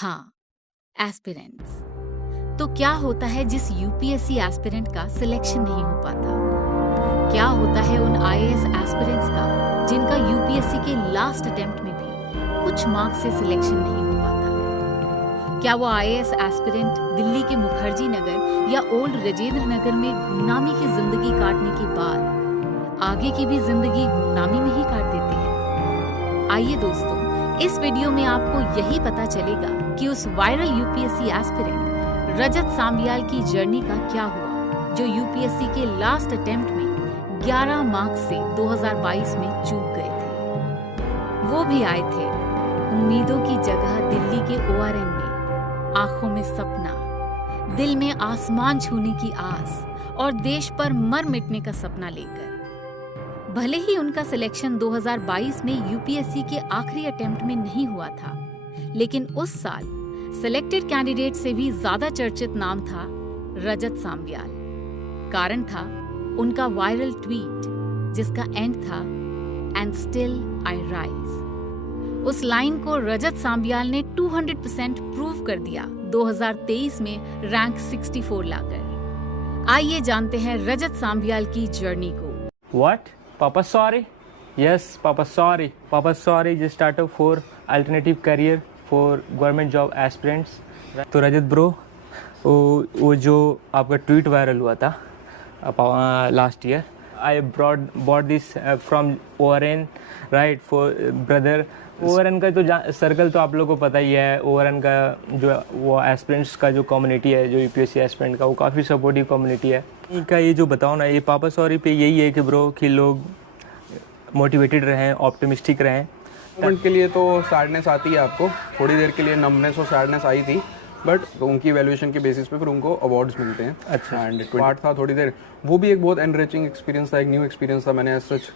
हाँ, एस्पिरेंट्स। तो क्या होता है जिस यूपीएससी एस्पिरेंट का सिलेक्शन नहीं हो पाता? क्या होता है उन आईएएस एस्पिरेंट्स का जिनका यूपीएससी के लास्ट अटेम्प्ट में भी कुछ मार्क्स से सिलेक्शन नहीं हो पाता? क्या वो आईएएस एस्पिरेंट दिल्ली के मुखर्जी नगर या ओल्ड राजेंद्र नगर में गुमनामी की जिंदगी काटने के बाद आगे की भी जिंदगी गुमनामी में ही काट देते हैं? आइए दोस्तों, इस वीडियो में आपको यही पता चलेगा कि उस वायरल यूपीएससी एस्पिरेंट रजत सांबियाल की जर्नी का क्या हुआ, जो यूपीएससी के लास्ट अटेम्प्ट में 11 मार्क्स से 2022 में चूक गए थे। वो भी आए थे उम्मीदों की जगह दिल्ली के ओआरएन में, आंखों में सपना, दिल में आसमान छूने की आस और देश पर मर मिटने का सपना लेकर। भले ही उनका सिलेक्शन 2022 में यूपीएससी के आखिरी अटेम्प्ट में नहीं हुआ था, लेकिन उस साल सिलेक्टेड कैंडिडेट से भी ज्यादा चर्चित नाम था रजत सांबियाल। कारण था उनका वायरल ट्वीट जिसका एंड था एंड स्टिल आई राइज। उस लाइन को रजत सांबियाल ने 200% प्रूव कर दिया 2023 में रैंक 64 लाकर। आइए जानते हैं रजत सांबियाल की जर्नी को। What? Papa sorry? Yes, Papa sorry. Papa sorry just started for alternative career for government job aspirants. तो रजत ब्रो, वो जो आपका ट्वीट वायरल हुआ था last year, I bought this from ORN, right, for brother. ORN का तो circle तो आप लोगों को पता ही है। ORN का जो वो एस्पिरेंट्स का जो कम्युनिटी है, जो यूपीएससी एस्पिरेंट का, वो काफ़ी सपोर्टिव कम्युनिटी है। इनका ये जो बताओ ना, ये पापा सॉरी पे यही है कि ब्रो कि लोग मोटिवेटेड रहें, ऑप्टिमिस्टिक रहें। मोमेंट के लिए तो सैडनेस आती है, आपको थोड़ी देर के लिए नमनेस और सैडनेस आई थी, बट तो उनकी इवैल्यूएशन के बेसिस पे फिर उनको अवार्ड्स मिलते हैं। अच्छा। एंड पार्ट था थोड़ी देर, वो भी एक बहुत एनरिचिंग एक्सपीरियंस था, एक न्यू एक्सपीरियंस था। मैंने सच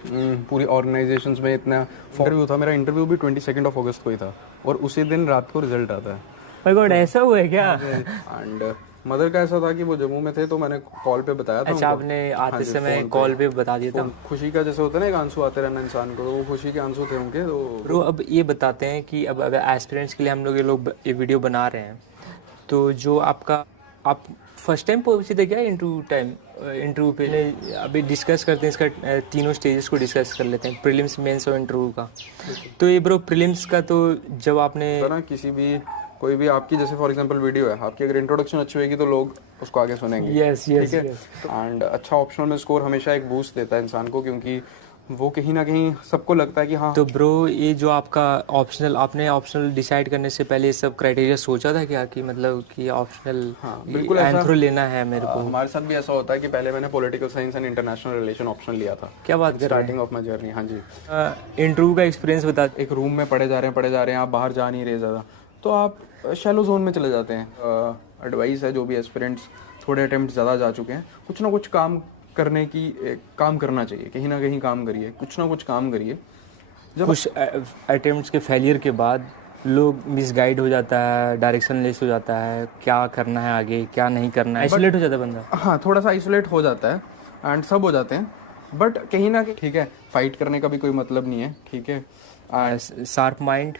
पूरी ऑर्गेनाइजेशंस में इतना इंटरव्यू था, मेरा इंटरव्यू भी 22 अगस्त को ही था और उसी दिन रात को रिजल्ट आता है। माय गॉड, ऐसा हुआ है क्या? एंड मदर का ऐसा था कि वो जम्मू में थे, तो मैंने कॉल पे बताया था। अच्छा, आपने आते समय कॉल पे बता दिया था? खुशी का जैसे होता है ना, एक आंसू आते रहना इंसान को, तो वो खुशी के आंसू थे उनके। तो ब्रो अब ये बताते हैं कि अब अगर एस्पिरेंट्स के लिए हम लोग ये वीडियो बना रहे हैं, तो जो आप फर्स्ट टाइम पहुंचे थे क्या इंटरव्यू पे? अभी डिस्कस करते हैं इसका, तीनों स्टेजेस को डिस्कस कर लेते हैं, प्रीलिम्स, मेंस और इंटरव्यू का। तो ये ब्रो प्रीलिम्स का, तो जब आपने ना किसी भी कोई भी आपकी जैसे फॉर एग्जांपल वीडियो है आपकी, अगर इंट्रोडक्शन अच्छी होगी तो लोग उसको आगे सुनेंगे। Yes yes yes. एंड अच्छा ऑप्शनल में स्कोर हमेशा एक बूस्ट देता है इंसान को, क्योंकि वो कहीं ना कहीं सबको लगता है कि हाँ। तो ब्रो ये जो आपका ऑप्शनल, आपने ऑप्शनल डिसाइड करने से पहले ये सब क्राइटेरिया सोचा था क्या, कि मतलब कि ऑप्शनल बिल्कुल एंथ्रो लेना है मेरे को? हमारे साथ भी ऐसा होता है कि पहले मैंने political science and international relation option लिया था। क्या बात कर स्टार्टिंग ऑफ माई जर्नी। हाँ जी। इंटरव्यू का एक्सपीरियंस बता। एक रूम में पढ़े जा रहे हैं, आप बाहर जा नहीं रहे ज़्यादा, तो आप शैलो जोन में चले जाते हैं। एडवाइस है जो भी एस्पिरेंट्स थोड़े अटेम्प्ट ज़्यादा जा चुके हैं, कुछ ना कुछ काम करना चाहिए, कहीं ना कहीं काम करिए, कुछ ना कुछ काम करिए। जब कुछ अटेम्प्ट्स के फेलियर के बाद लोग मिसगाइड हो जाता है, डायरेक्शन लेस हो जाता है, क्या करना है आगे, क्या नहीं करना है, आइसोलेट हो जाता है बंदा। हाँ, थोड़ा सा आइसोलेट हो जाता है एंड सब हो जाते हैं, बट कहीं ना कहीं ठीक है, फाइट करने का भी कोई मतलब नहीं है। ठीक है, शार्प माइंड,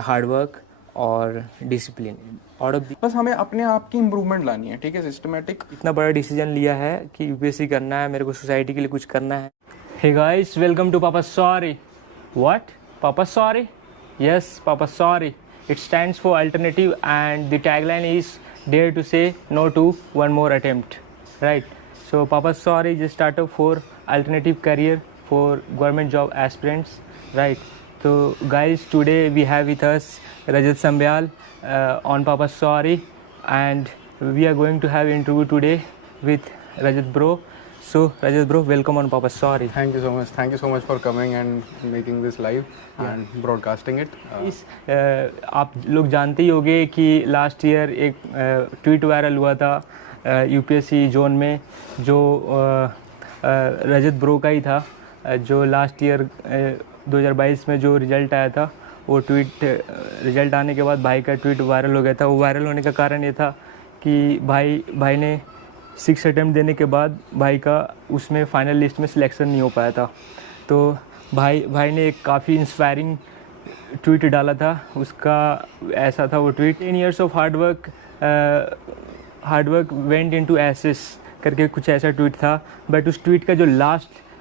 हार्ड वर्क और डिसिप्लिन, और बस हमें अपने आप की इम्प्रूवमेंट लानी है। ठीक है, सिस्टमेटिक। इतना बड़ा डिसीजन लिया है कि यूपीएससी करना है, मेरे को सोसाइटी के लिए कुछ करना है। Hey guys, welcome to papa sorry. What? Papa sorry? Yes, papa sorry. It stands for alternative and the tagline is dare to say no to one more attempt, right? So papa sorry just startup for alternative career for government job aspirants, right? So guys, today we have with us Rajat Sambyal on Papa Sorry, and we are going to have interview today with Rajat bro. So Rajat bro, welcome on Papa Sorry. Thank you so much. Thank you so much for coming and making this live and broadcasting it. आप लोग जानते ही होंगे कि last year एक tweet viral हुआ था UPSC zone में, जो रजत ब्रो का ही था, जो लास्ट ईयर 2022 में जो रिज़ल्ट आया था, वो रिज़ल्ट आने के बाद भाई का ट्वीट वायरल हो गया था। वो वायरल होने का कारण ये था कि भाई ने 6 अटेम्प्ट देने के बाद भाई का उसमें फाइनल लिस्ट में सिलेक्शन नहीं हो पाया था। तो भाई ने एक काफ़ी इंस्पायरिंग ट्वीट डाला था, उसका ऐसा था वो tweet, 10 years of hard work went into एसेस करके कुछ ऐसा ट्वीट था। बट उस ट्वीट का जो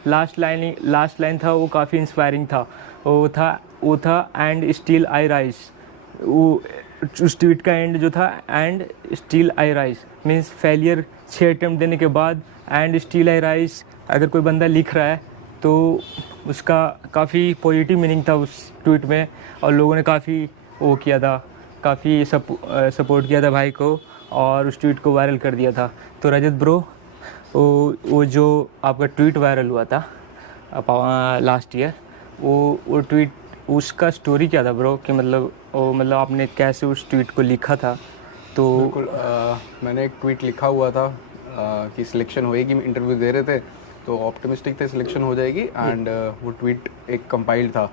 लास्ट लाइन था वो काफ़ी इंस्पायरिंग था। वो था एंड स्टिल आई राइज। वो उस ट्वीट का एंड जो था and still I rise means failure 6 attempt देने के बाद एंड स्टिल आई राइज अगर कोई बंदा लिख रहा है तो उसका काफ़ी पॉजिटिव मीनिंग था उस ट्वीट में, और लोगों ने काफ़ी वो किया था, काफ़ी सपोर्ट किया था भाई को और उस ट्वीट को वायरल कर दिया था। तो रजत ब्रो, वो जो आपका ट्वीट वायरल हुआ था लास्ट ईयर, वो ट्वीट, उसका स्टोरी क्या था ब्रो, कि मतलब आपने कैसे उस ट्वीट को लिखा था? तो बिल्कुल, मैंने एक ट्वीट लिखा हुआ था कि सिलेक्शन होएगी, इंटरव्यू दे रहे थे तो ऑप्टिमिस्टिक थे सिलेक्शन हो जाएगी, एंड वो ट्वीट एक कंपाइल्ड था,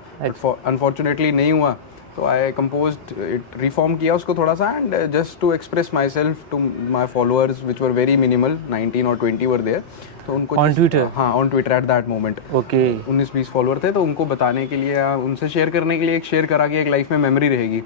अनफॉर्चुनेटली नहीं हुआ। तो आई कंपोज्ड इट, रिफॉर्म किया उसको थोड़ा सा, and just to express myself to my followers which were very minimal, 19 और 20 वर देयर। तो उनको ऑन ट्विटर, हाँ on Twitter at that moment, okay, 19-20 follower थे, तो उनको बताने के लिए, उनसे शेयर करने के लिए, एक शेयर करा के एक लाइफ में मेमोरी रहेगी।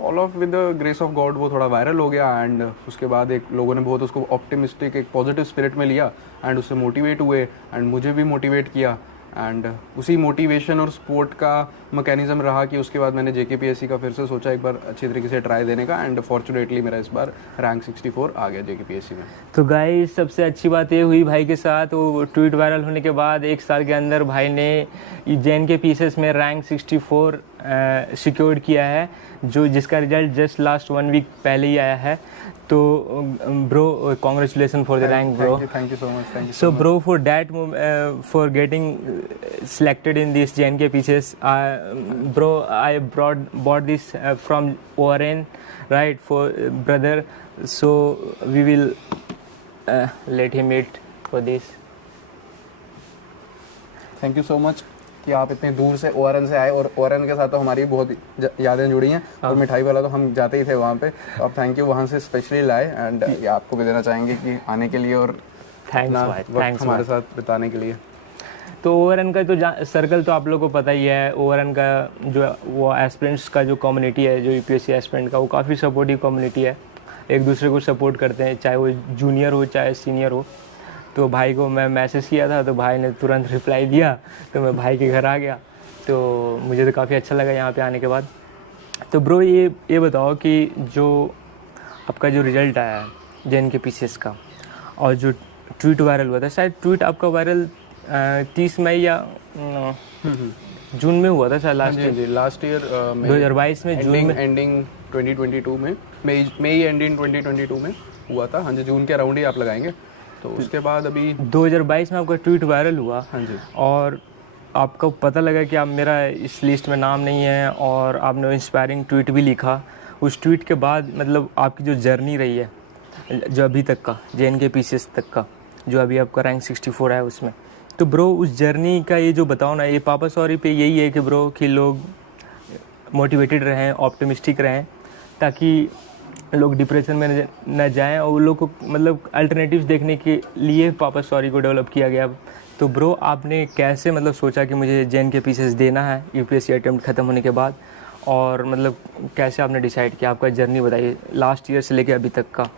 All of with the grace of God वो थोड़ा वायरल हो गया, एंड उसके बाद एक लोगों ने बहुत उसको ऑप्टिमिस्टिक, एक पॉजिटिव स्पिरिट में लिया, एंड उससे मोटिवेट हुए, एंड मुझे भी मोटिवेट किया, एंड उसी मोटिवेशन और सपोर्ट का मैकेनिज्म रहा कि उसके बाद मैंने JKPSC का फिर से सोचा एक बार अच्छी तरीके से ट्राई देने का, एंड फॉर्चुनेटली मेरा इस बार रैंक 64 आ गया JKPSC में। तो गाइस सबसे अच्छी बात ये हुई भाई के साथ, वो ट्वीट वायरल होने के बाद 1 साल के अंदर भाई ने JNK में रैंक 64 सिक्योर किया है, जिसका रिजल्ट जस्ट लास्ट 1 वीक पहले ही आया है। तो bro, congratulation for the rank bro. Thank you so much, thank you So bro, for that for getting selected in this JNK pieces, bro, I bought this from Oren, right, for brother. So we will let him eat for this. Thank you so much कि आप इतने दूर से ORN से आए, और ORN के साथ तो हमारी बहुत यादें जुड़ी हैं, और मिठाई वाला तो हम जाते ही थे वहाँ पे, तो आप थैंक यू वहाँ से स्पेशली लाए, एंड ये आपको भी देना चाहेंगे कि आने के लिए और थैंक्स हमारे साथ बिताने के लिए। तो ओवरन का तो सर्कल तो आप लोगों को पता ही है। ओवरन का जो वो एस्पिरेंट्स का जो कम्युनिटी है, जो UPSC एस्पिरेंट का, वो काफ़ी सपोर्टिव कम्युनिटी है, एक दूसरे को सपोर्ट करते हैं, चाहे वो जूनियर हो चाहे सीनियर हो। तो भाई को मैं मैसेज किया था तो भाई ने तुरंत रिप्लाई दिया, तो मैं भाई के घर आ गया। तो मुझे तो काफ़ी अच्छा लगा यहाँ पे आने के बाद। तो ब्रो ये बताओ कि जो आपका जो रिज़ल्ट आया है JNK PCS का, और जो ट्वीट वायरल हुआ था, शायद ट्वीट आपका वायरल 30 मई या जून में हुआ था शायद, लास्ट ईयर 2022 में, जून में, एंडिंग 2022 में, मई एंडिंग 2022 में हुआ था। हाँ जी, जून के अराउंड ही आप लगाएंगे। तो उसके बाद अभी 2022 में आपका ट्वीट वायरल हुआ। हाँ जी, और आपको पता लगा कि आप मेरा इस लिस्ट में नाम नहीं है, और आपने इंस्पायरिंग ट्वीट भी लिखा। उस ट्वीट के बाद मतलब आपकी जो जर्नी रही है, जो अभी तक का JNK PCS तक का, जो अभी आपका रैंक 64 है उसमें, तो ब्रो उस जर्नी का ये जो बताओ ना, ये पापा सॉरी पे यही है कि ब्रो कि लोग मोटिवेटेड रहें, ऑप्टिमिस्टिक रहें, ताकि लोग डिप्रेशन में न जाएं, और लोग को मतलब अल्टरनेटिव्स देखने के लिए पापा सॉरी को डेवलप किया गया। तो ब्रो आपने कैसे मतलब सोचा कि मुझे JNK PCS देना है UPSC अटेम्प्ट ख़त्म होने के बाद, और मतलब कैसे आपने डिसाइड किया? आपका जर्नी बताइए लास्ट ईयर से लेके अभी तक का,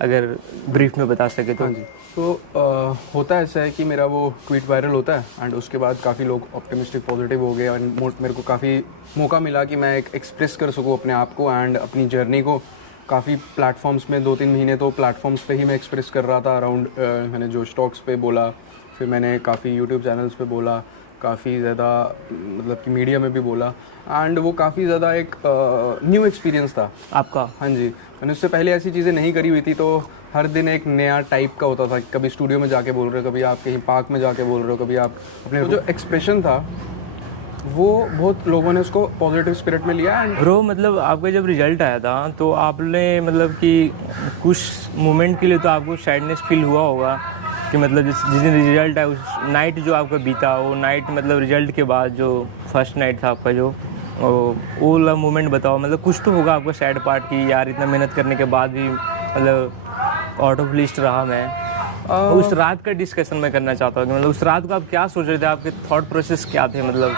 अगर ब्रीफ में बता सके तो। हाँ जी, तो होता ऐसा है कि मेरा वो ट्वीट वायरल होता है, एंड उसके बाद काफ़ी लोग ऑप्टिमिस्टिक पॉजिटिव हो गए, एंड मेरे को काफ़ी मौका मिला कि मैं एक एक्सप्रेस कर सकूँ अपने आप को एंड अपनी जर्नी को। काफ़ी प्लेटफॉर्म्स में 2-3 महीने तो प्लेटफॉर्म्स पे ही मैं एक्सप्रेस कर रहा था अराउंड। मैंने जो स्टॉक्स पे बोला, फिर मैंने काफ़ी यूट्यूब चैनल्स पे बोला, काफ़ी ज़्यादा मतलब कि मीडिया में भी बोला, एंड वो काफ़ी ज़्यादा एक न्यू एक्सपीरियंस था आपका। हाँ जी, मैंने उससे पहले ऐसी चीज़ें नहीं करी हुई थी, तो हर दिन एक नया टाइप का होता था। कभी स्टूडियो में जाके बोल रहे हो, कभी आप कहीं पार्क में जाके बोल रहे हो, कभी आप अपने जो एक्सप्रेशन था वो बहुत लोगों ने उसको पॉजिटिव स्पिरिट में लिया। एंड ब्रो मतलब आपका जब रिजल्ट आया था तो आपने मतलब कि कुछ मोमेंट के लिए तो आपको सैडनेस फील हुआ होगा कि मतलब जिस दिन रिजल्ट आया उस नाइट जो आपका बीता, वो नाइट मतलब रिजल्ट के बाद जो फर्स्ट नाइट था आपका, जो वो वाला मोमेंट बताओ। मतलब कुछ तो होगा आपका सैड पार्ट की यार इतना मेहनत करने के बाद भी मतलब आउट ऑफ लिस्ट रहा मैं। उस रात का डिस्कशन मैं करना चाहता हूँ कि मतलब उस रात को आप क्या सोच रहे थे, आपके थॉट प्रोसेस क्या थे, मतलब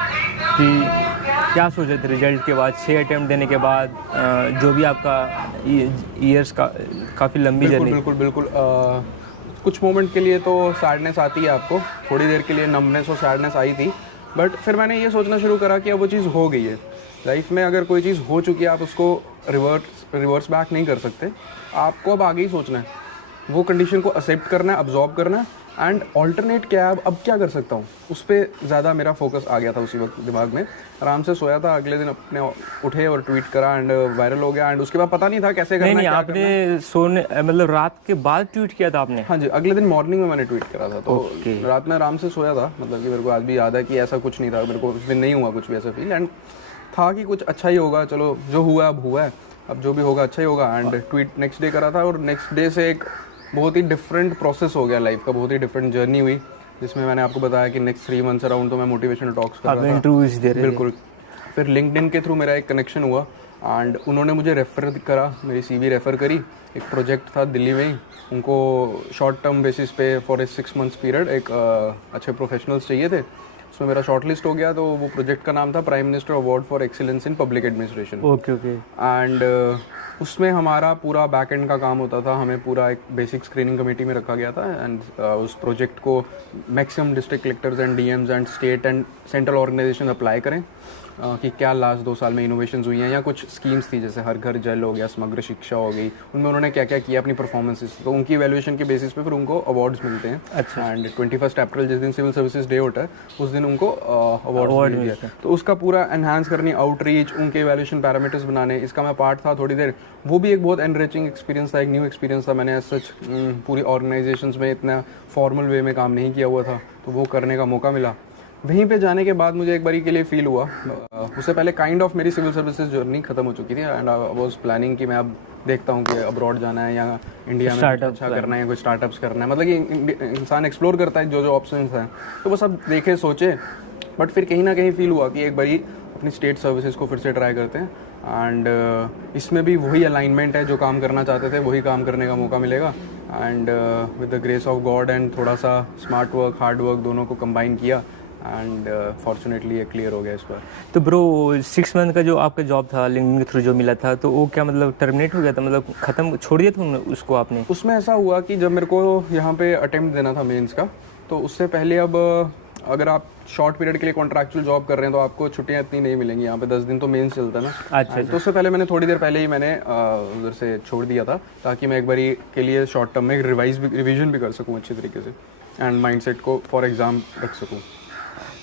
कि क्या सोचे थे रिजल्ट के बाद, 6 अटेम्प्ट देने के बाद, जो भी आपका ईयर्स का काफ़ी लंबी जर्नी? बिल्कुल कुछ मोमेंट के लिए तो सैडनेस आती है आपको, थोड़ी देर के लिए नमनेस और सैडनेस आई थी, बट फिर मैंने ये सोचना शुरू करा कि अब वो चीज़ हो गई है। लाइफ में अगर कोई चीज़ हो चुकी है आप उसको रिवर्स बैक नहीं कर सकते, आपको अब आगे ही सोचना है, वो कंडीशन को एक्सेप्ट करना है, अब्जॉर्ब करना है, एंड ऑल्टरनेट क्या है, अब क्या कर सकता हूँ, उस पर ज़्यादा मेरा फोकस आ गया था उसी वक्त दिमाग में। आराम से सोया था, अगले दिन अपने उठे और ट्वीट करा एंड वायरल हो गया, एंड उसके बाद पता नहीं था कैसे करना है। नहीं, आपने सोने मतलब रात के बाद ट्वीट किया था आपने? हाँ जी, अगले दिन मॉर्निंग में मैंने ट्वीट करा था, तो रात में आराम से सोया था, मतलब कि मेरे को आज भी याद है कि ऐसा कुछ नहीं था, मेरे को उस दिन नहीं हुआ कुछ भी ऐसा फील, एंड था कि कुछ अच्छा ही होगा, चलो जो हुआ अब हुआ है, अब जो भी होगा अच्छा ही होगा। एंड ट्वीट नेक्स्ट डे करा था, और नेक्स्ट डे से एक बहुत ही डिफरेंट प्रोसेस हो गया लाइफ का, बहुत ही डिफरेंट जर्नी हुई, जिसमें मैंने आपको बताया कि नेक्स्ट 3 मंथ्स अराउंड तो मैं मोटिवेशनल टॉक्स कर रहा था। बिल्कुल। फिर लिंक्डइन के थ्रू मेरा एक कनेक्शन हुआ, एंड उन्होंने मुझे रेफर करा, मेरी CV रेफ़र करी। एक प्रोजेक्ट था दिल्ली में ही, उनको शॉर्ट टर्म बेसिस पे फॉर ए 6 मंथ्स पीरियड एक अच्छे प्रोफेशनल्स चाहिए थे, उसमें मेरा शॉर्ट लिस्ट हो गया। तो वो प्रोजेक्ट का नाम था prime minister award for excellence in public administration. Okay. And उसमें हमारा पूरा बैक एंड का काम होता था, हमें पूरा एक बेसिक स्क्रीनिंग कमेटी में रखा गया था, एंड उस प्रोजेक्ट को maximum district collectors and DMs and state and central organisation apply करें कि क्या लास्ट 2 साल में इनोवेशंस हुई हैं, या कुछ स्कीम्स थी जैसे हर घर जल हो गया, समग्र शिक्षा हो गई, उनमें उन्होंने क्या क्या किया अपनी परफॉर्मेंसेस, तो उनकी वैल्यूएशन के बेसिस पे फिर उनको अवार्ड्स मिलते हैं। अच्छा। एंड 21 अप्रैल जिस दिन सिविल सर्विसेज डे होता है उस दिन उनको अवार्ड मिलते हैं, तो उसका पूरा एनहांस करनी, आउटरीच, उनके वैल्यूएशन पैरामीटर्स बनाने, इसका मैं पार्ट था थोड़ी देर। वो भी एक बहुत एनरिचिंग एक्सपीरियंस था, एक न्यू एक्सपीरियंस था, मैंने सच पूरी ऑर्गेनाइजेशंस में इतना फॉर्मल वे में काम नहीं किया हुआ था, तो वो करने का मौका मिला। वहीं पे जाने के बाद मुझे एक बारी के लिए फील हुआ, उससे पहले काइंड ऑफ मेरी सिविल सर्विसेज जर्नी खत्म हो चुकी थी, एंड आई वाज प्लानिंग कि मैं अब देखता हूँ कि अब्रॉड जाना है या इंडिया में अच्छा करना है, कोई स्टार्टअप्स करना है, मतलब कि इंसान एक्सप्लोर करता है जो ऑप्शंस हैं, तो वो सब देखे सोचे, बट फिर कहीं ना कहीं फील हुआ कि एक बारी अपनी स्टेट सर्विसेज को फिर से ट्राई करते हैं, एंड इसमें भी वही अलाइनमेंट है, जो काम करना चाहते थे वही काम करने का मौका मिलेगा, and with the grace of God and थोड़ा सा स्मार्ट वर्क, हार्ड वर्क, दोनों को कंबाइन किया, एंड फॉर्चुनेटली ये क्लियर हो गया इस बार। तो ब्रो 6 मंथ का जो आपका जॉब था लिंक्डइन के थ्रू जो मिला था, तो वो क्या मतलब टर्मिनेट हो गया था, मतलब खत्म छोड़ दिया था उसको आपने? उसमें ऐसा हुआ कि जब मेरे को यहाँ पे अटेम्प्ट देना था मेंस का, तो उससे पहले अब अगर आप शॉर्ट पीरियड के लिए कॉन्ट्रैक्चुअल जॉब कर रहे हैं तो आपको छुट्टियाँ इतनी नहीं मिलेंगी, यहाँ पे 10 दिन तो मेंस चलता है ना। अच्छा। तो उससे पहले मैंने थोड़ी देर पहले ही मैंने उधर से छोड़ दिया था, ताकि मैं एक बारी के लिए शॉर्ट टर्म में रिविजन भी कर सकूँ अच्छे तरीके से, एंड माइंडसेट को फॉर एग्जाम रख सकूँ।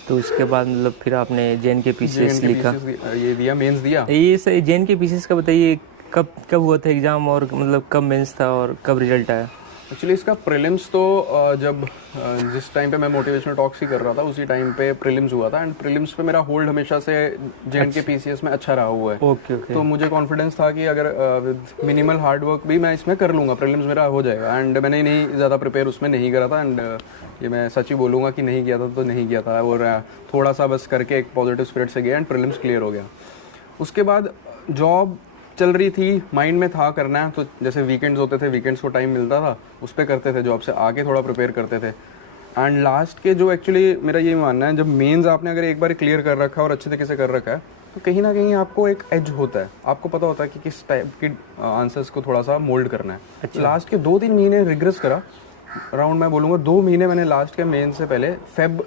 तो उसके बाद मतलब फिर आपने JNK PCS लिखा, ये दिया, मेंस दिया। ये JNK PCS का बताइए, कब हुआ था एग्ज़ाम, और मतलब कब मेंस था और कब रिजल्ट आया? एक्चुअली इसका प्रीलिम्स तो जब जिस टाइम पे मैं मोटिवेशनल टॉक्स ही कर रहा था उसी टाइम पे प्रीलिम्स हुआ था, एंड प्रीलिम्स पे मेरा होल्ड हमेशा से JNK PCS में अच्छा रहा हुआ है। ओके। तो मुझे कॉन्फिडेंस था कि अगर विद मिनिमल हार्ड वर्क भी मैं इसमें कर लूँगा, प्रीलिम्स मेरा हो जाएगा, एंड मैंने नहीं ज़्यादा प्रिपेयर उसमें नहीं करा था, एंड ये मैं सच ही बोलूँगा कि नहीं किया था तो नहीं किया था, और थोड़ा सा बस करके एक पॉजिटिव स्पिरिट से गया एंड प्रीलिम्स क्लियर हो गया। उसके बाद जॉब चल रही थी, माइंड में था करना है, तो जैसे वीकेंड्स होते थे, वीकेंड्स को टाइम मिलता था, उस पर करते थे, जॉब से आके थोड़ा प्रिपेयर करते थे। एंड लास्ट के जो एक्चुअली मेरा ये मानना है, जब मेंस आपने अगर एक बार क्लियर कर रखा है और अच्छे तरीके से कर रखा है, तो कहीं ना कहीं आपको एक एज होता है, आपको पता होता है कि किस टाइप की आंसर्स को थोड़ा सा मोल्ड करना है। अच्छा। लास्ट के 2-3 महीने रिग्रेस करा, अराउंड मैं बोलूँगा 2 महीने मैंने लास्ट के मेंस से पहले फेब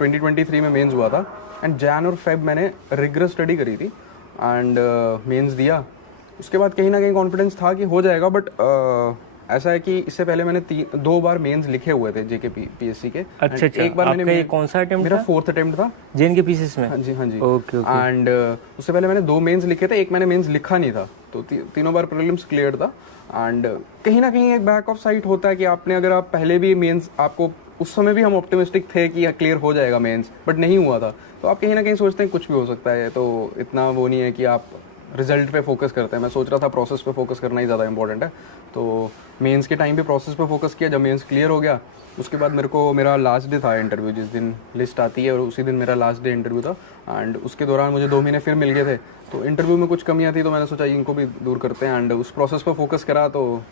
2023 में मेंस हुआ था, एंड जैन और फेब मैंने रिग्रेस स्टडी करी थी, एंड मेंस दिया। उसके बाद कहीं ना कहीं कॉन्फिडेंस था कि हो जाएगा, बट ऐसा है कि इससे पहले मैंने 2 बार मेंस लिखे हुए थे JK PSC के। अच्छा। एक बार मैंने कौन सा अटेम्प्ट? मेरा 4th अटेम्प्ट था JNK PCS में। हाँ जी। ओके। एंड उससे पहले मैंने 2 मेंस लिखे थे, एक मैंने मेंस लिखा नहीं था, तो तीनों बार प्रीलिम्स क्लियर था। एंड कहीं ना कहीं एक बैक ऑफ साइट होता है कि आपने अगर आप पहले भी मेंस, आपको उस समय भी हम ऑप्टिमिस्टिक थे कि क्लियर हो जाएगा मेंस, बट नहीं हुआ था, तो आप कहीं ना कहीं सोचते हैं कुछ भी हो सकता है, तो इतना वो नहीं है कि आप रिजल्ट पे फोकस करते हैं। मैं सोच रहा था प्रोसेस पे फोकस करना ही ज़्यादा इंपॉर्टेंट है, तो मेंस के टाइम पे प्रोसेस पे फोकस किया। जब मेंस क्लियर हो गया उसके बाद मेरा लास्ट डे था इंटरव्यू, जिस दिन लिस्ट आती है, और उसी दिन मेरा लास्ट डे इंटरव्यू था, एंड उसके दौरान मुझे 2 महीने फिर मिल गए थे, तो इंटरव्यू में कुछ कमियां थी, तो मैंने सोचा इनको भी दूर करते हैं, एंड उस प्रोसेस पर फोकस करा, तो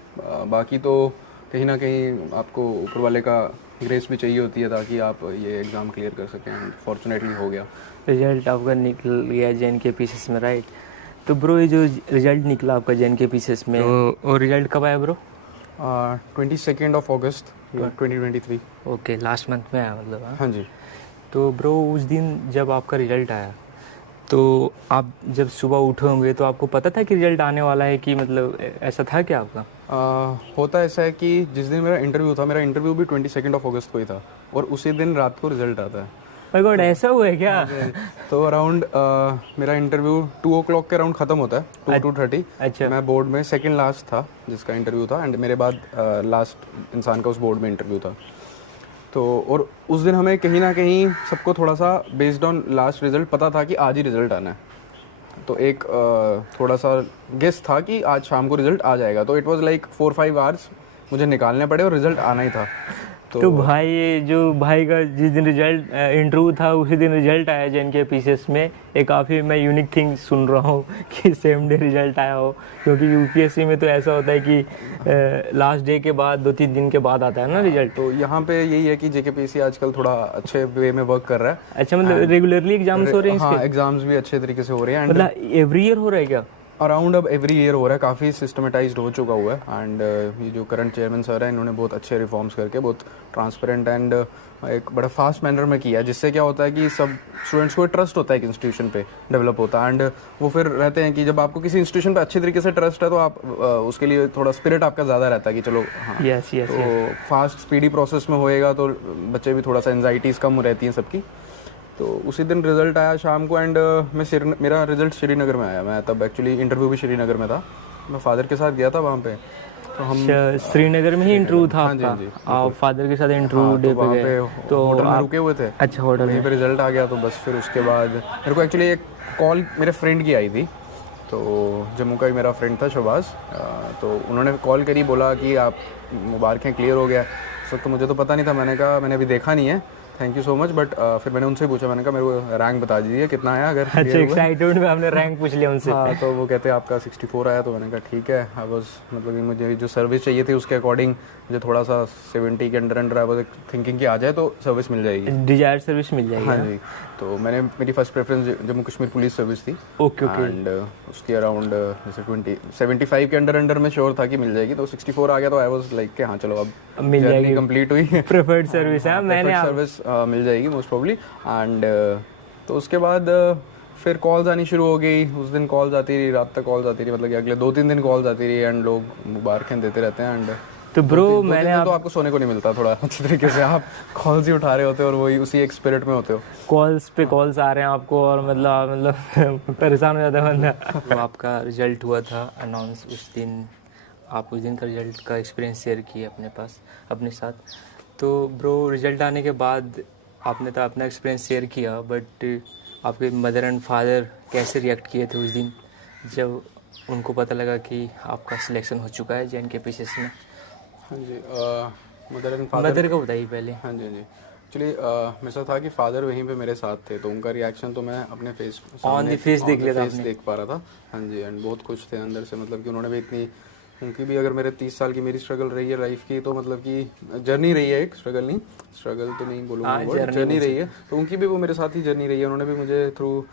बाकी तो कहीं ना कहीं आपको ऊपर वाले का ग्रेस भी चाहिए होती है ताकि आप ये एग्ज़ाम क्लियर कर सकें, एंड फॉर्चुनेटली हो गया। रिजल्ट आपका निकल गया JNK-PCS में, राइट? तो ब्रो ये जो रिजल्ट निकला आपका JNK-PCS में, तो रिजल्ट कब आया ब्रो? 22 अगस्त 2023। ओके, लास्ट मंथ में आया मतलब? हाँ? हाँ जी। तो ब्रो उस दिन जब आपका रिजल्ट आया तो आप जब सुबह उठे होंगे तो आपको पता था कि रिजल्ट आने वाला है, कि मतलब ऐसा था क्या आपका? होता ऐसा है कि जिस दिन मेरा इंटरव्यू भी 22 अगस्त को ही था, और उसी दिन रात को रिजल्ट आता है। माय गॉड, ऐसा हुआ है क्या? तो अराउंड मेरा इंटरव्यू 2 o'clock के अराउंड ख़त्म होता है, 2:30। अच्छा। मैं बोर्ड में सेकंड लास्ट था जिसका इंटरव्यू था, एंड मेरे बाद लास्ट इंसान का उस बोर्ड में इंटरव्यू था। तो और उस दिन हमें कहीं ना कहीं सबको थोड़ा सा बेस्ड ऑन लास्ट रिजल्ट पता था कि आज ही रिजल्ट आना है। तो एक थोड़ा सा गेस था कि आज शाम को रिजल्ट आ जाएगा। तो इट वाज लाइक 4-5 आवर्स मुझे निकालने पड़े और रिजल्ट आना ही था। तो भाई ये जो भाई का जिस दिन रिजल्ट इंटरव्यू था उसी दिन रिजल्ट आया JNK-PCS में। एक काफ़ी मैं यूनिक थिंग सुन रहा हूँ कि सेम डे रिजल्ट आया हो, क्योंकि UPSC में तो ऐसा होता है कि लास्ट डे के बाद 2-3 दिन के बाद आता है ना रिजल्ट। तो यहाँ पे यही है कि JKPSC आजकल थोड़ा अच्छे वे में वर्क कर रहा है। अच्छा, मतलब रेगुलरली एग्जाम्स हो रहे हैं? हाँ, एग्जाम्स भी अच्छे तरीके से हो रहे हैं। मतलब एवरी ईयर हो रहा है क्या? अराउंड अब एवरी ईयर हो रहा है, काफ़ी सिस्टमेटाइज्ड हो चुका हुआ है। एंड ये जो करंट चेयरमैन सर हैं, इन्होंने बहुत अच्छे रिफॉर्म्स करके बहुत ट्रांसपेरेंट एंड एक बड़ा फास्ट मैनर में किया है, जिससे क्या होता है कि सब स्टूडेंट्स को ट्रस्ट होता है कि इंस्टीट्यूशन पे डेवलप होता है। एंड वो फिर रहते हैं कि जब आपको किसी इंस्टीट्यूशन पे अच्छे तरीके से ट्रस्ट है तो आप उसके लिए थोड़ा स्पिरिट आपका ज़्यादा रहता है कि चलो हाँ। Yes yes. तो फास्ट स्पीडी प्रोसेस में होएगा तो बच्चे भी थोड़ा सा एंजाइटीज़ कम रहती हैं सबकी। तो उसी दिन रिजल्ट आया शाम को, एंड मेरा रिजल्ट श्रीनगर में आया। मैं तब एक्चुअली इंटरव्यू भी श्रीनगर में था, मैं फादर के साथ गया था वहाँ पे। तो हम श्रीनगर में ही इंटरव्यू था हाँ जी, आपका? हाँ जी, आप फादर के साथ इंटरव्यू डे पे गए? तो होटल में रुके हुए थे। अच्छा, होटल वहीं में। पे रिजल्ट आ गया। तो बस फिर उसके बाद मेरे को एक्चुअली एक कॉल मेरे फ्रेंड की आई थी। तो जम्मू का ही मेरा फ्रेंड था शहबाज, तो उन्होंने कॉल करी, बोला कि आप मुबारकें क्लियर हो गया। उस वक्त तो मुझे तो पता नहीं था, मैंने कहा मैंने अभी देखा नहीं है, thank you so much. But फिर मैंने उनसे पूछा, मैंने कहा मेरे को रैंक बता दीजिए कितना आया अगर। अच्छा, एक्साइटेड में आपने रैंक पूछ लिया उनसे? हाँ, तो वो कहते हैं आपका 64 आया। तो मैंने कहा ठीक है। आई वाज मतलब मुझे जो सर्विस चाहिए थी उसके अकॉर्डिंग मुझे थोड़ा सा 70 के अंडर आई वाज थिंकिंग कि आ जाए तो सर्विस मिल जाएगी, डिजायर्ड सर्विस मिल जाएगी। हाँ जी। तो मेरी first preference Jammu Kashmir police service थी। Okay okay. एंड उसकी अराउंड जैसे 75 के अंडर में श्योर था कि मिल जाएगी। तो 64 आ गया तो आई वाज लाइक कि हाँ चलो अब मिल जाएगी, कंप्लीट हुई। प्रेफर्ड सर्विस है, मैंने सर्विस मिल जाएगी मोस्ट प्रोबब्ली। एंड तो उसके बाद फिर कॉल्स आनी शुरू हो गई। उस दिन कॉल्स आती रही, रात तक कॉल्स आती रही, मतलब कि अगले 2-3 दिन कॉल्स आती रही, एंड लोग मुबारकें देते रहते हैं। एंड तो ब्रो मैंने तो आपको सोने को नहीं मिलता थोड़ा अच्छे तरीके से, आप कॉल्स ही उठा रहे होते हो और वही उसी एक स्पिरिट में होते हो। कॉल्स पे कॉल्स आ रहे हैं आपको और मतलब परेशान हो जाता है बंदा। तो आपका रिजल्ट हुआ था अनाउंस उस दिन, आप उस दिन का रिजल्ट का एक्सपीरियंस शेयर किए अपने साथ। तो ब्रो रिजल्ट आने के बाद आपने तो अपना एक्सपीरियंस शेयर किया, बट आपके मदर एंड फादर कैसे रिएक्ट किए थे उस दिन जब उनको पता लगा कि आपका सिलेक्शन हो चुका है JNK-PCS में? हाँ जी, मदर एंड फादर। मदर का बताइए पहले। हाँ जी जी। एक्चुअली मेरा था कि फादर वहीं पे मेरे साथ थे, तो उनका रिएक्शन तो मैं अपने फेस ऑन द फेस देख लिया था आपने? देख पा रहा था। हाँ जी, एंड बहुत खुश थे अंदर से, मतलब कि उन्होंने भी इतनी, उनकी भी अगर मेरे 30 साल की मेरी स्ट्रगल रही है लाइफ की, तो मतलब कि जर्नी रही है, एक स्ट्रगल तो नहीं बोलूँगा, जर्नी रही है। तो उनकी भी वो मेरे साथ ही जर्नी रही है। उन्होंने भी मुझे थ्रू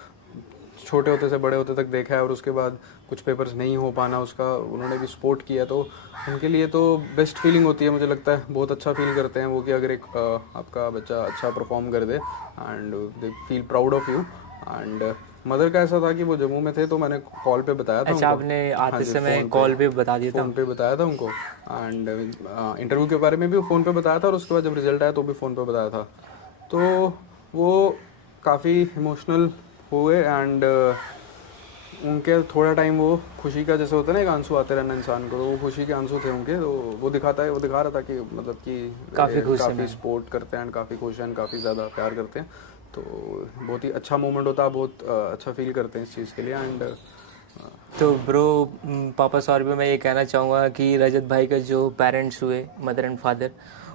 छोटे होते से बड़े होते तक देखा है, और उसके बाद कुछ पेपर्स नहीं हो पाना उसका उन्होंने भी सपोर्ट किया। तो उनके लिए तो बेस्ट फीलिंग होती है, मुझे लगता है बहुत अच्छा फील करते हैं वो कि अगर एक आपका बच्चा अच्छा परफॉर्म कर दे, and they feel proud of you. And mother का ऐसा था कि वो जम्मू में थे, तो मैंने कॉल पे बताया था। अच्छा, आपने आते समय कॉल पे बता दिया था? फ़ोन पे बताया था उनको, एंड इंटरव्यू के बारे में भी फ़ोन पे बताया था, और उसके बाद जब रिजल्ट आया तो भी फ़ोन पे बताया था। तो वो काफ़ी इमोशनल हुए, एंड उनके थोड़ा टाइम वो खुशी का, जैसे होता है ना एक आंसू आते रहना इंसान को, तो वो खुशी के आंसू थे उनके। तो वो दिखा रहा था कि मतलब कि काफ़ी सपोर्ट करते हैं, काफ़ी खुश हैं, काफ़ी ज़्यादा प्यार करते हैं। तो बहुत ही अच्छा मोमेंट होता है, बहुत अच्छा फील करते हैं इस चीज़ के लिए। एंड तो ब्रो पापा सॉरी पे मैं ये कहना चाहूँगा कि रजत भाई का जो पेरेंट्स हुए, मदर एंड फादर,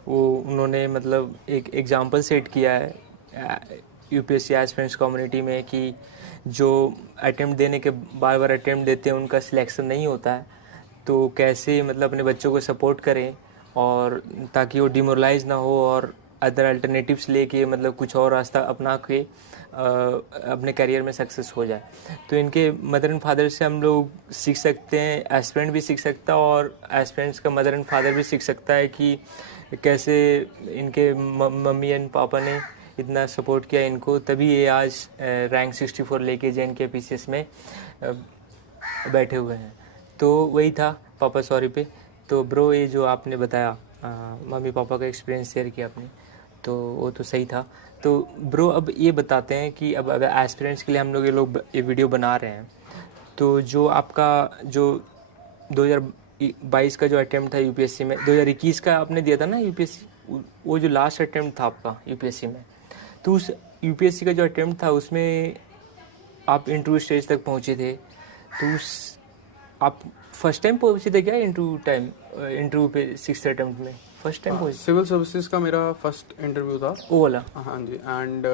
वो उन्होंने मतलब एक एग्जांपल सेट किया है UPSC एस्पिरेंट्स कम्युनिटी में कि जो अटेम्प्ट देने के बार अटेम्प्ट देते हैं उनका सिलेक्शन नहीं होता है, तो कैसे मतलब अपने बच्चों को सपोर्ट करें और ताकि वो डिमोरलाइज ना हो और अदर अल्टरनेटिव्स लेके मतलब कुछ और रास्ता अपना के अपने करियर में सक्सेस हो जाए। तो इनके मदर एंड फादर से हम लोग सीख सकते हैं, एस्पिरेंट भी सीख सकता है और एस्पिरेंट्स का मदर एंड फादर भी सीख सकता है कि कैसे इनके मम्मी एंड पापा ने इतना सपोर्ट किया इनको, तभी ये आज रैंक 64 लेके JNK PCS में बैठे हुए हैं। तो वही था पापा सॉरी पे। तो ब्रो ये जो आपने बताया मम्मी पापा का एक्सपीरियंस शेयर किया आपने, तो वो तो सही था। तो ब्रो अब ये बताते हैं कि अब अगर एस्पिरेंट्स के लिए हम लोग ये वीडियो बना रहे हैं, तो जो आपका जो 2022 का जो अटेम्प्ट था यूपीएससी में, 2021 का आपने दिया था ना यूपीएससी, वो जो लास्ट अटेम्प्ट था आपका यूपीएससी में, तो उस यूपीएससी का जो अटेम्प्ट था उसमें आप इंटरव्यू स्टेज तक पहुँचे थे। तो उस आप फर्स्ट टाइम पहुँचे थे क्या इंटरव्यू पे 6th अटेम्प्ट में? फर्स्ट टाइम पहुँचे? सिविल सर्विसेज का मेरा फर्स्ट इंटरव्यू था वो वाला? हाँ जी। एंड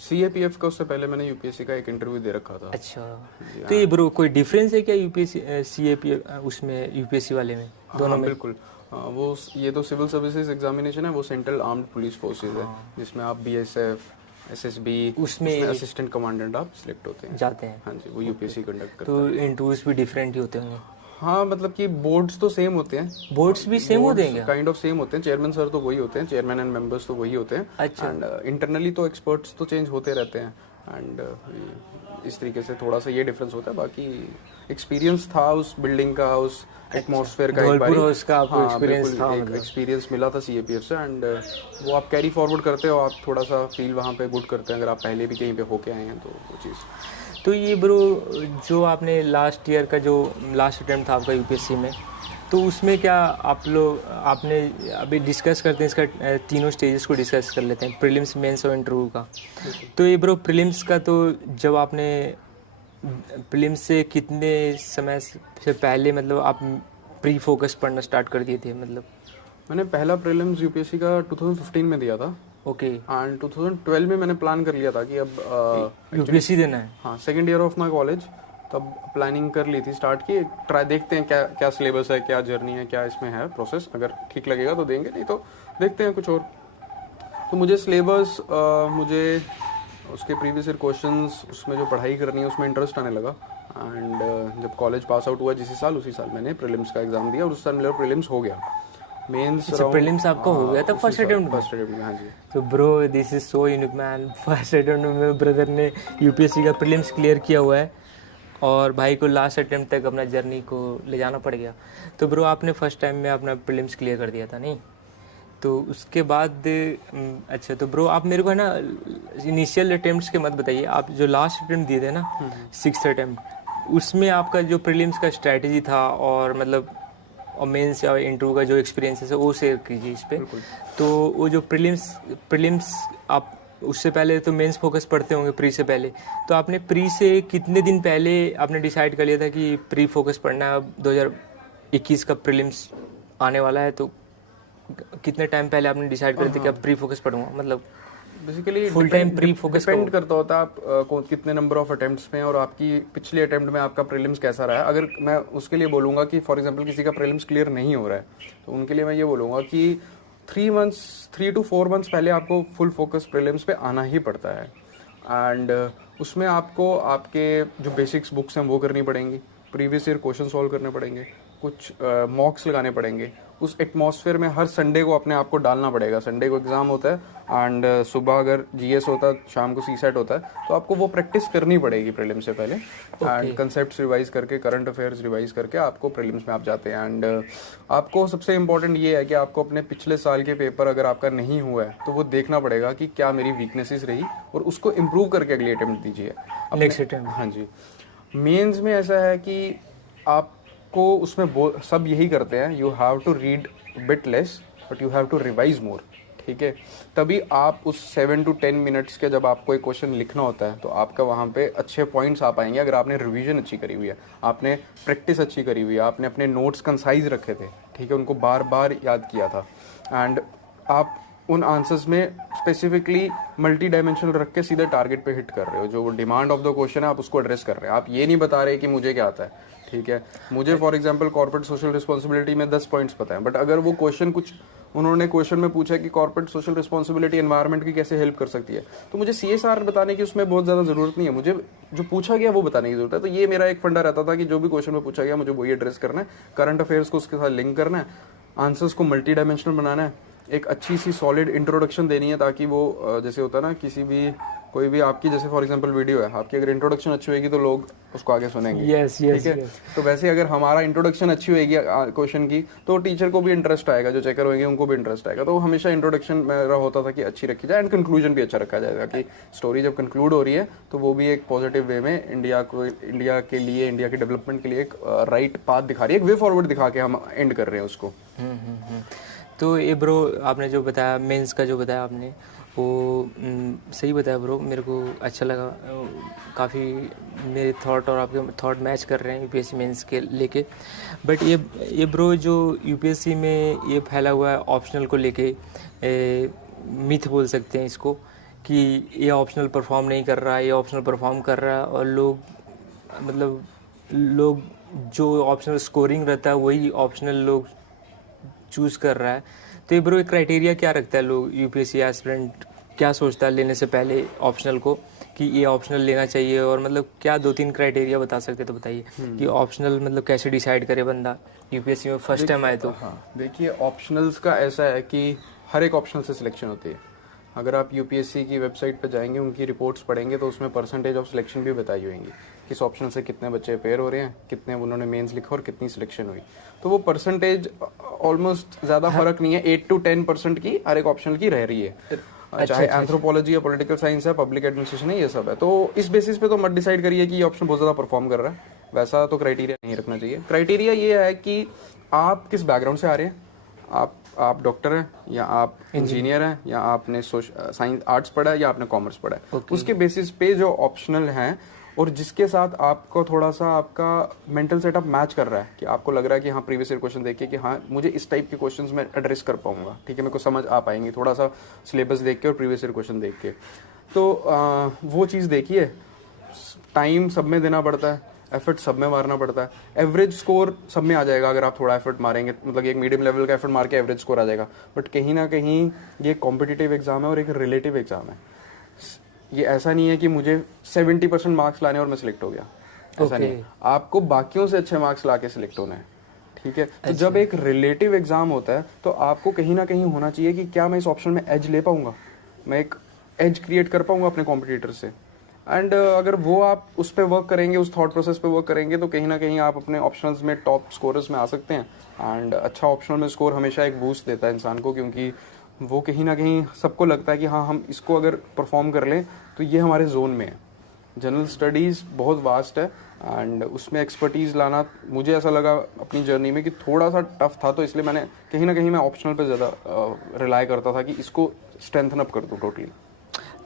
CAPF का उससे पहले मैंने यूपीएससी का एक इंटरव्यू दे रखा था। अच्छा, तो ये ब्रो कोई डिफरेंस है क्या यूपीएससी CAPF उसमें यूपीएससी वाले में दोनों में? बिल्कुल। वो ये तो सिविल सर्विसेज एग्जामिनेशन है, वो सेंट्रल आर्म्ड पुलिस फोर्सेज है, जिसमें आप BSF SSB उसमें असिस्टेंट कमांडेंट आप सिलेक्ट होते हैं, जाते हैं। हाँ जी, वो यूपीएससी कंडक्ट करता तो इंटरव्यूज भी डिफरेंट ही होते होंगे? हाँ, मतलब कि बोर्ड्स तो सेम होते हैं। बोर्ड्स भी सेम होते हैं क्या? काइंड ऑफ सेम होते हैं। चेयरमैन सर तो वही होते हैं, चेयरमैन एंड मेंबर्स तो वही होते हैं। अच्छा। एंड इंटरनली तो एक्सपर्ट्स तो चेंज होते रहते हैं। एंड इस तरीके से थोड़ा सा ये डिफरेंस होता है। बाकी एक्सपीरियंस था उस बिल्डिंग का, उस एटमॉस्फेयर का, एक बार उसका आपको एक्सपीरियंस था, एक एक्सपीरियंस मिला था CAPF से। एंड वो आप कैरी फॉरवर्ड करते हो, आप थोड़ा सा फील वहाँ पे गुड करते हैं अगर आप पहले भी कहीं पे होके आए हैं तो वो चीज़। तो ये ब्रो जो आपने लास्ट ईयर का जो लास्ट अटेम्प्ट था आपका यूपीएससी में, तो उसमें क्या आपने अभी डिस्कस करते हैं इसका तीनों स्टेजेस को डिस्कस कर लेते हैं, प्रीलिम्स, मेंस और इंटरव्यू का। तो ये ब्रो प्रीलिम्स का, तो जब आपने प्रीलिम्स से कितने समय से पहले मतलब आप प्री फोकस पढ़ना स्टार्ट कर दिए थे? मतलब मैंने पहला प्रीलिम्स यूपीएससी का 2015 में दिया था। ओके। एंड 2012 में मैंने प्लान कर लिया था कि अब यूपीएससी देना है। हाँ, second year of my college, तब प्लानिंग कर ली थी स्टार्ट की। ट्राई देखते हैं क्या क्या सिलेबस है, क्या जर्नी है, क्या इसमें है प्रोसेस। अगर ठीक लगेगा तो देंगे, नहीं तो देखते हैं कुछ और। तो मुझे सिलेबस, मुझे उसके प्रीवियस ईयर क्वेश्चंस, उसमें जो पढ़ाई करनी है उसमें इंटरेस्ट आने लगा। एंड जब कॉलेज पास आउट हुआ उसी साल मैंने प्रीलिम्स का एग्जाम दिया और उस साल मेरा प्रीलिम्स हो गया। मेंस प्रीलिम्स आपका हो गया था फर्स्ट अटेम्प्ट में? हाँ जी। तो bro this is so unique man. First attempt में मेरे ब्रदर ने यूपीएससी का प्रीलिम्स क्लियर किया हुआ है और भाई को लास्ट अटेम्प्ट तक अपना जर्नी को ले जाना पड़ गया। तो ब्रो आपने फर्स्ट टाइम में अपना प्रीलिम्स क्लियर कर दिया था, नहीं? तो उसके बाद अच्छा, तो ब्रो आप मेरे को है ना इनिशियल अटेम्प्ट्स के मत बताइए, आप जो लास्ट अटेम्प्ट दिए थे ना 6th अटेम्प्ट, उसमें आपका जो प्रीलिम्स का स्ट्रैटेजी था और मतलब और मेंस या इंटरव्यू का जो एक्सपीरियंस है वो शेयर कीजिए इस पे। तो वो जो प्रीलिम्स आप उससे पहले तो मेंस फोकस पढ़ते होंगे प्री से पहले, तो आपने प्री से कितने दिन पहले आपने डिसाइड कर लिया था कि प्री फोकस पढ़ना है? 2021 का प्रीलिम्स आने वाला है, तो कितने टाइम पहले आपने डिसाइड कर लिया था कि अब प्री फोकस पढ़ूंगा? मतलब basically full time pre focus depend करता होता है आप कितने नंबर ऑफ अटेम्प्ट्स में और आपकी पिछले अटेम्प्ट में आपका प्रीलिम्स कैसा रहा है। अगर मैं उसके लिए बोलूँगा कि फॉर एग्जांपल किसी का प्रीलिम्स क्लियर नहीं हो रहा है, तो उनके लिए मैं ये बोलूँगा कि 3 to 4 months पहले आपको फुल फोकस प्रीलिम्स पे आना ही पड़ता है। एंड उसमें आपको आपके जो बेसिक्स बुक्स हैं वो करनी पड़ेंगी, प्रीवियस ईयर क्वेश्चन सॉल्व करने पड़ेंगे, कुछ मॉक्स लगाने पड़ेंगे। उस एटमॉस्फेयर में हर संडे को अपने आप को डालना पड़ेगा। संडे को एग्जाम होता है एंड सुबह अगर GS होता है, शाम को CSAT होता है, तो आपको वो प्रैक्टिस करनी पड़ेगी प्रीलिम्स से पहले। एंड कंसेप्ट्स रिवाइज करके, करंट अफेयर्स रिवाइज करके आपको प्रीलिम्स में आप जाते हैं। एंड आपको सबसे इम्पोर्टेंट ये है कि आपको अपने पिछले साल के पेपर अगर आपका नहीं हुआ है तो वो देखना पड़ेगा कि क्या मेरी वीकनेसेस रही और उसको इम्प्रूव करके अगली अटेम्प्ट दीजिए नेक्स्ट अटेम्प्ट। हाँ जी। मेंस में ऐसा है कि आपको उसमें सब यही करते हैं, you have to read bit less but you have to revise more, ठीक है? तभी आप उस 7 to 10 मिनट्स के जब आपको एक क्वेश्चन लिखना होता है तो आपका वहाँ पे अच्छे पॉइंट्स आ पाएंगे अगर आपने रिवीजन अच्छी करी हुई है, आपने प्रैक्टिस अच्छी करी हुई है, आपने अपने नोट्स कंसाइज रखे थे, ठीक है, उनको बार बार याद किया था। एंड आप उन आंसर्स में स्पेसिफिकली मल्टी डायमेंशनल रख के सीधे टारगेट पे हिट कर रहे हो। जो डिमांड ऑफ द क्वेश्चन है आप उसको एड्रेस कर रहे हैं। आप ये नहीं बता रहे कि मुझे क्या आता है, ठीक है, मुझे for example corporate social responsibility में 10 पॉइंट्स पता है, बट अगर वो क्वेश्चन कुछ उन्होंने क्वेश्चन में पूछा कि कॉर्पोरेट सोशल रिस्पॉन्सिबिलिटी एनवायरनमेंट की कैसे हेल्प कर सकती है, तो मुझे CSR बताने की उसमें बहुत ज़्यादा ज़रूरत नहीं है, मुझे जो पूछा गया वो बताने की जरूरत है। तो ये मेरा एक फंडा रहता था कि जो भी क्वेश्चन में पूछा गया मुझे वही एड्रेस करना है, करंट अफेयर्स को उसके साथ लिंक करना है, आंसर्स को मल्टी डायमेंशनल बनाना है, एक अच्छी सी सॉलिड इंट्रोडक्शन देनी है, ताकि वो जैसे होता है ना किसी भी कोई भी आपकी जैसे फॉर एग्जांपल वीडियो है, आपकी अगर इंट्रोडक्शन अच्छी होगी तो लोग उसको आगे सुनेंगे। yes, ठीक है, तो वैसे अगर हमारा इंट्रोडक्शन अच्छी होगी क्वेश्चन की तो टीचर को भी इंटरेस्ट आएगा, जो चेकर होंगे उनको भी इंटरेस्ट आएगा। तो हमेशा इंट्रोडक्शन मेरा होता था कि अच्छी रखी जाए एंड कंक्लूजन भी अच्छा रखा जाएगा, कि स्टोरी जब कंक्लूड हो रही है तो वो भी एक पॉजिटिव वे में इंडिया के लिए, इंडिया के डेवलपमेंट के लिए एक राइट पाथ दिखा रही है, एक वे फॉरवर्ड दिखा के हम एंड कर रहे हैं उसको। तो ये ब्रो आपने जो बताया मेंस का जो बताया आपने वो सही बताया ब्रो, मेरे को अच्छा लगा, काफ़ी मेरे थॉट और आपके थॉट मैच कर रहे हैं यूपीएससी मेंस के लेके। बट ये ब्रो जो यूपीएससी में ये फैला हुआ है ऑप्शनल को लेके, मिथ बोल सकते हैं इसको, कि ये ऑप्शनल परफॉर्म नहीं कर रहा है, ये ऑप्शनल परफॉर्म कर रहा है, और लोग जो ऑप्शनल स्कोरिंग रहता है वही ऑप्शनल लोग चूज़ कर रहा है। तो ये ब्रो एक क्राइटेरिया क्या रखता है, लोग यूपीएससी एस्पिरेंट क्या सोचता है लेने से पहले ऑप्शनल को, कि ये ऑप्शनल लेना चाहिए, और मतलब क्या 2-3 क्राइटेरिया बता सकते तो बताइए कि ऑप्शनल मतलब कैसे डिसाइड करे बंदा यूपीएससी में फर्स्ट टाइम आए तो। हाँ, देखिए ऑप्शनल्स का ऐसा है कि हर एक ऑप्शनल से सिलेक्शन होती है। अगर आप यूपीएससी की वेबसाइट पर जाएंगे, उनकी रिपोर्ट्स पढ़ेंगे तो उसमें परसेंटेज ऑफ सिलेक्शन भी बताई होंगी, किस ऑप्शन से कितने बच्चे पेयर हो रहे हैं, कितने उन्होंने मेंस लिखा और कितनी सिलेक्शन हुई। तो वो परसेंटेज ऑलमोस्ट ज़्यादा फर्क नहीं है, 8 to 10% की हर एक ऑप्शनल की रह रही है, चाहे एंथ्रोपोलॉजी या पॉलिटिकल साइंस है, पब्लिक एडमिनिस्ट्रेशन है, ये सब है। तो इस बेसिस पे तो मत डिसाइड करिए कि ये ऑप्शन बहुत ज़्यादा परफॉर्म कर रहा है, वैसा तो क्राइटेरिया नहीं रखना चाहिए। क्राइटेरिया ये है कि आप किस बैकग्राउंड से आ रहे हैं, आप डॉक्टर हैं या आप इंजीनियर हैं या आपने साइंस आर्ट्स पढ़ा है या आपने कॉमर्स पढ़ा है, उसके बेसिस पे जो ऑप्शनल हैं और जिसके साथ आपको थोड़ा सा आपका मेंटल सेटअप मैच कर रहा है, कि आपको लग रहा है कि हाँ प्रीवियस ईयर क्वेश्चन देख के कि हाँ मुझे इस टाइप के क्वेश्चंस में एड्रेस कर पाऊंगा, ठीक है, मेरे को समझ आ पाएंगे थोड़ा सा सिलेबस देख के और प्रीवियस ईयर क्वेश्चन देख के। तो वो चीज़ देखिए, टाइम सब में देना पड़ता है, एफर्ट सब में मारना पड़ता है, एवरेज स्कोर सब में आ जाएगा अगर आप थोड़ा एफर्ट मारेंगे, मतलब एक मीडियम लेवल का एफर्ट मार के एवरेज स्कोर आ जाएगा। बट कहीं ना कहीं ये कॉम्पिटिटिव एग्जाम है और एक रिलेटिव एग्जाम है, ये ऐसा नहीं है कि मुझे 70% मार्क्स लाने और मैं सिलेक्ट हो गया, ऐसा नहीं है, आपको बाकियों से अच्छे मार्क्स ला के सिलेक्ट होना है, ठीक है। तो जब एक रिलेटिव एग्जाम होता है तो आपको कहीं ना कहीं होना चाहिए कि क्या मैं इस ऑप्शन में एज ले पाऊंगा, मैं एक एज क्रिएट कर पाऊंगा अपने कॉम्पिटिटर से। एंड अगर वो आप उस पर वर्क करेंगे, उस थॉट प्रोसेस पे वर्क करेंगे, तो कहीं ना कहीं आप अपने ऑप्शनल्स में टॉप स्कोरर्स में आ सकते हैं। एंड अच्छा ऑप्शनल में स्कोर हमेशा एक बूस्ट देता है इंसान को, क्योंकि वो कहीं ना कहीं सबको लगता है कि हाँ हम इसको अगर परफॉर्म कर लें तो ये हमारे जोन में है। जनरल स्टडीज़ बहुत वास्ट है एंड उसमें एक्सपर्टीज़ लाना मुझे ऐसा लगा अपनी जर्नी में कि थोड़ा सा टफ था, तो इसलिए मैंने कहीं ना कहीं मैं ऑप्शनल पे ज़्यादा रिलाई करता था कि इसको स्ट्रेंथन अप कर दूँ टोटली।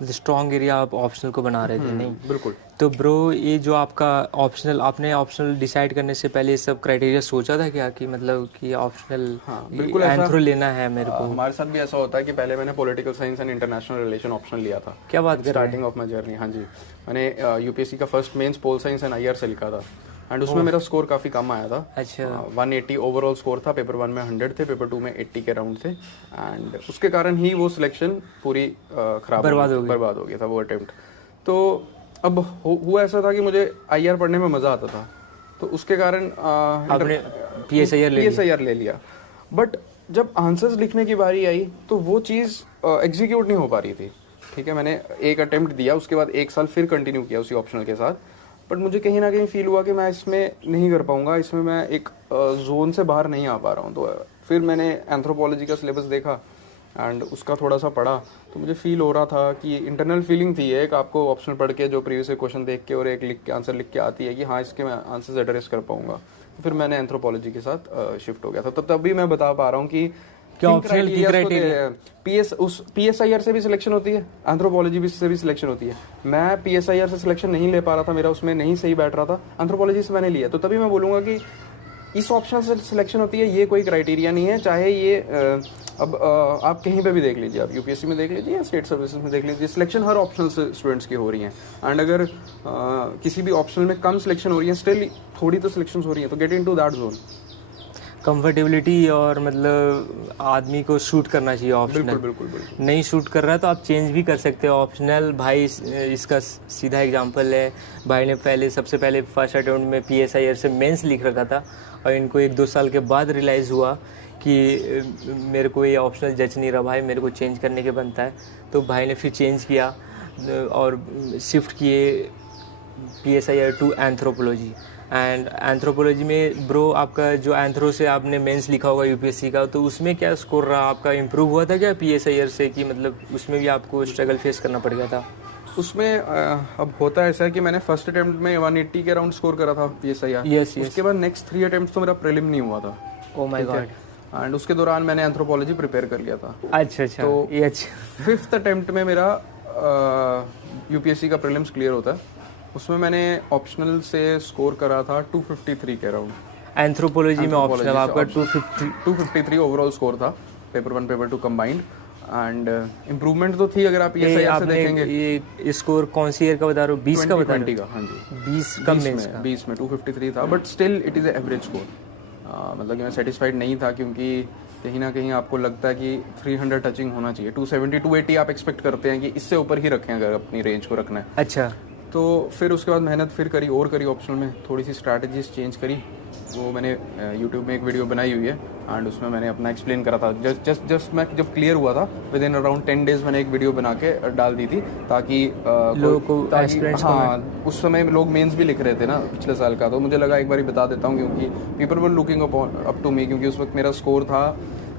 स्ट्रॉन्ग एरिया आप ऑप्शनल को बना रहे थे। नहीं बिल्कुल। तो ब्रो ये जो आपका ऑप्शनल, आपने ऑप्शनल डिसाइड करने से पहले ये सब क्राइटेरिया सोचा था क्या, कि मतलब कि ऑप्शनल बिल्कुल एंथ्रो लेना है मेरे को? हमारे साथ भी ऐसा होता है कि पहले मैंने political science and international relation optional लिया था। क्या बात कर रहे हैं? Starting of my journey. हाँ जी, मैंने यूपीएससी का first mains pol science and IR से लिखा था एंड उसमें मेरा स्कोर काफ़ी कम आया था। अच्छा। 180 ओवरऑल स्कोर था, पेपर 1 में 100 थे, पेपर 2 में 80 के राउंड थे एंड उसके कारण ही वो सिलेक्शन पूरी खराब बर्बाद हो गया था वो अटेम्प्ट। तो अब हुआ ऐसा था कि मुझे आईआर पढ़ने में मज़ा आता था, तो उसके कारण आपने पीएसआईआर ले लिया। बट जब आंसर्स लिखने की बारी आई तो वो चीज़ एग्जीक्यूट नहीं हो पा रही थी। ठीक है, मैंने एक अटेम्प्ट दिया, उसके बाद 1 साल फिर कंटिन्यू किया उसी ऑप्शनल के साथ, बट मुझे कहीं ना कहीं फील हुआ कि मैं इसमें नहीं कर पाऊंगा, इसमें मैं एक जोन से बाहर नहीं आ पा रहा हूँ। तो फिर मैंने एंथ्रोपोलॉजी का सिलेबस देखा एंड उसका थोड़ा सा पढ़ा, तो मुझे फील हो रहा था कि इंटरनल फीलिंग थी एक, आपको ऑप्शनल पढ़ के जो प्रीवियस क्वेश्चन देख के और एक लिख के आंसर लिख के आती है कि हाँ इसके मैं आंसर्स एड्रेस कर पाऊंगा। तो फिर मैंने एंथ्रोपोलॉजी के साथ शिफ्ट हो गया था। तो तभी मैं बता पा रहा हूँ कि पीएसआईआर से भी सिलेक्शन होती है, एंथ्रोपोलॉजी से भी सिलेक्शन होती है। मैं पीएसआईआर से सिलेक्शन नहीं ले पा रहा था, मेरा उसमें नहीं सही बैठ रहा था, एंथ्रोपोलॉजी से मैंने लिया। तो तभी मैं बोलूँगा कि इस ऑप्शन से सिलेक्शन होती है, ये कोई क्राइटेरिया नहीं है। चाहे ये अब आप कहीं पे भी देख लीजिए, आप यूपीएससी में देख लीजिए या स्टेट सर्विसेज में देख लीजिए, सिलेक्शन हर ऑप्शनल से स्टूडेंट्स की हो रही हैं। एंड अगर किसी भी ऑप्शनल में कम सिलेक्शन हो रही है, स्टिल थोड़ी तो सिलेक्शन हो रही है, तो get into that zone. Comfortability और मतलब आदमी को शूट करना चाहिए ऑप्शनल। बिल्कुल बिल्कुल बिल्कुल। नहीं शूट कर रहा है तो आप चेंज भी कर सकते हो ऑप्शनल। भाई इसका सीधा एग्जांपल है, भाई ने सबसे पहले फर्स्ट अटेम्प्ट में PSIR से मेंस लिख रखा था और इनको 1-2 साल के बाद रियलाइज़ हुआ कि मेरे को ये ऑप्शनल जज नहीं रहा भाई, मेरे को चेंज करने के बनता है। तो भाई ने फिर चेंज किया और शिफ्ट किए PSIR to anthropology. And anthropology में ब्रो आपका जो एंथ्रो से आपने मेंस लिखा होगा यूपीएससी का, तो उसमें क्या स्कोर रहा आपका? इम्प्रूव हुआ था क्या PSIR से, कि मतलब उसमें भी आपको स्ट्रगल फेस करना पड़ गया था? उसमें अब होता है ऐसा है कि मैंने फर्स्ट अटेम्प्ट में 180 के अराउंड स्कोर करा था PSIR। यस। उसके बाद नेक्स्ट 3 अटेम्प्ट तो मेरा प्रीलिम नहीं हुआ था। Oh my God. एंड उसके दौरान मैंने एंथ्रोपोलॉजी प्रिपेयर कर लिया था। अच्छा तो ये अच्छा। 5th अटेम्प्ट में मेरा यूपीएससी का प्रीलिम्स क्लियर होता है। उसमें मैंने ऑप्शनल से स्कोर करा था 253 के अराउंड। एंथ्रोपोलॉजी में ऑप्शनल आपका 253 ओवरऑल स्कोर था, paper 1 paper 2 combined. And improvement तो थी, अगर आप PSIR से देखेंगे। ये स्कोर कौन सी ईयर का बता रहे हो? 20 का बता रहे हो? हाँ जी 20 कम में 20 में 253 था, but still it is average score. मतलब कि मैं सेटिस्फाइड नहीं था, क्योंकि कहीं ना कहीं आपको लगता है कि 300 टचिंग होना चाहिए। 270 280 आप एक्सपेक्ट करते हैं कि इससे ऊपर ही रखें अगर अपनी रेंज को रखना है। अच्छा। तो फिर उसके बाद मेहनत फिर करी ऑप्शनल में, थोड़ी सी स्ट्रैटेजीज चेंज करी। वो मैंने यूट्यूब में एक वीडियो बनाई हुई है एंड उसमें मैंने अपना एक्सप्लेन करा था। जस्ट मैं जब क्लियर हुआ था विद इन अराउंड 10 डेज मैंने एक वीडियो बना के डाल दी थी, ताकि लोगों को हाँ, उस समय लोग मेंस भी लिख रहे थे ना पिछले साल का, तो मुझे लगा एक बार बता देता हूँ, क्योंकि people were looking up to me, क्योंकि उस वक्त मेरा स्कोर था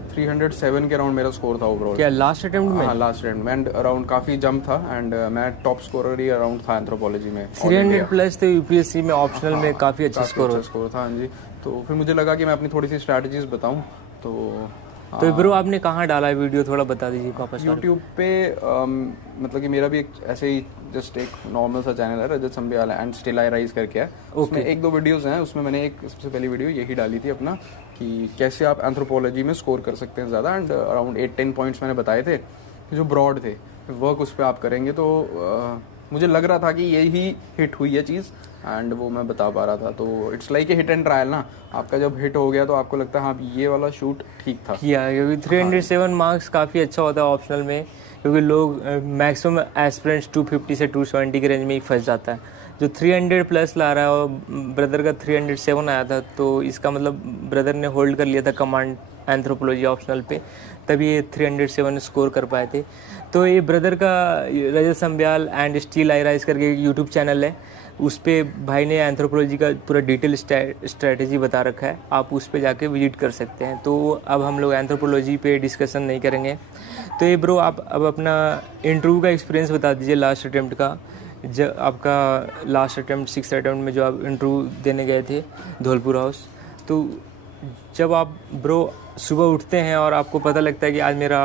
307 के अराउंड मेरा स्कोर था ओवरऑल। क्या लास्ट अटेम्प्ट में? हाँ लास्ट अटेम्प्ट में, एंड अराउंड काफी जंप था। एंड मैं टॉप स्कोरर ही अराउंड था एंथ्रोपोलॉजी में। 300 प्लस तो यूपीएससी में ऑप्शनल में काफी अच्छा स्कोर था। हाँ जी। तो फिर मुझे लगा कि मैं अपनी थोड़ी सी स्ट्रैटेजीज बताऊं। तो ब्रो आपने कहाँ डाला है वीडियो, थोड़ा बता दीजिए वापस। यूट्यूब पे मतलब कि मेरा भी एक ऐसे ही जस्ट एक नॉर्मल सा चैनल है, रजत संबियाल एंड स्टिल आई राइज करके है। उसमें 1-2 वीडियोस हैं। उसमें मैंने एक सबसे पहली वीडियो यही डाली थी अपना, कि कैसे आप एंथ्रोपोलॉजी में स्कोर कर सकते हैं ज़्यादा। एंड अराउंड 8-10 पॉइंट्स मैंने बताए थे जो ब्रॉड थे, वर्क उस पर आप करेंगे तो मुझे लग रहा था कि यही हिट हुई है चीज़, एंड वो मैं बता पा रहा था। तो it's like a hit and trial ना, आपका जब हिट हो गया तो आपको लगता है हाँ ये वाला शूट ठीक था किया, क्योंकि 307 मार्क्स काफ़ी अच्छा होता है ऑप्शनल में, क्योंकि लोग मैक्सिमम एस्पिरेंट्स 250 से 270 के रेंज में ही फंस जाता है। जो 300 प्लस ला रहा है और ब्रदर का 307 आया था, तो इसका मतलब ब्रदर ने होल्ड कर लिया था कमांड एंथ्रोपोलॉजी ऑप्शनल पे, तभी ये 307 स्कोर कर पाए थे। तो ये ब्रदर का रजत संबियाल एंड स्टिल आई राइज करके यूट्यूब चैनल है, उस पर भाई ने एंथ्रोपोलॉजी का पूरा डिटेल स्ट्रैटेजी बता रखा है, आप उस पर जाके विजिट कर सकते हैं। तो अब हम लोग एंथ्रोपोलॉजी पे डिस्कशन नहीं करेंगे। तो ये ब्रो आप अब अपना इंटरव्यू का एक्सपीरियंस बता दीजिए लास्ट अटेम्प्ट का। जब आपका लास्ट अटेम्प्ट 6th अटेम्प्ट में जो आप इंटरव्यू देने गए थे धौलपुर हाउस, तो जब आप ब्रो सुबह उठते हैं और आपको पता लगता है कि आज मेरा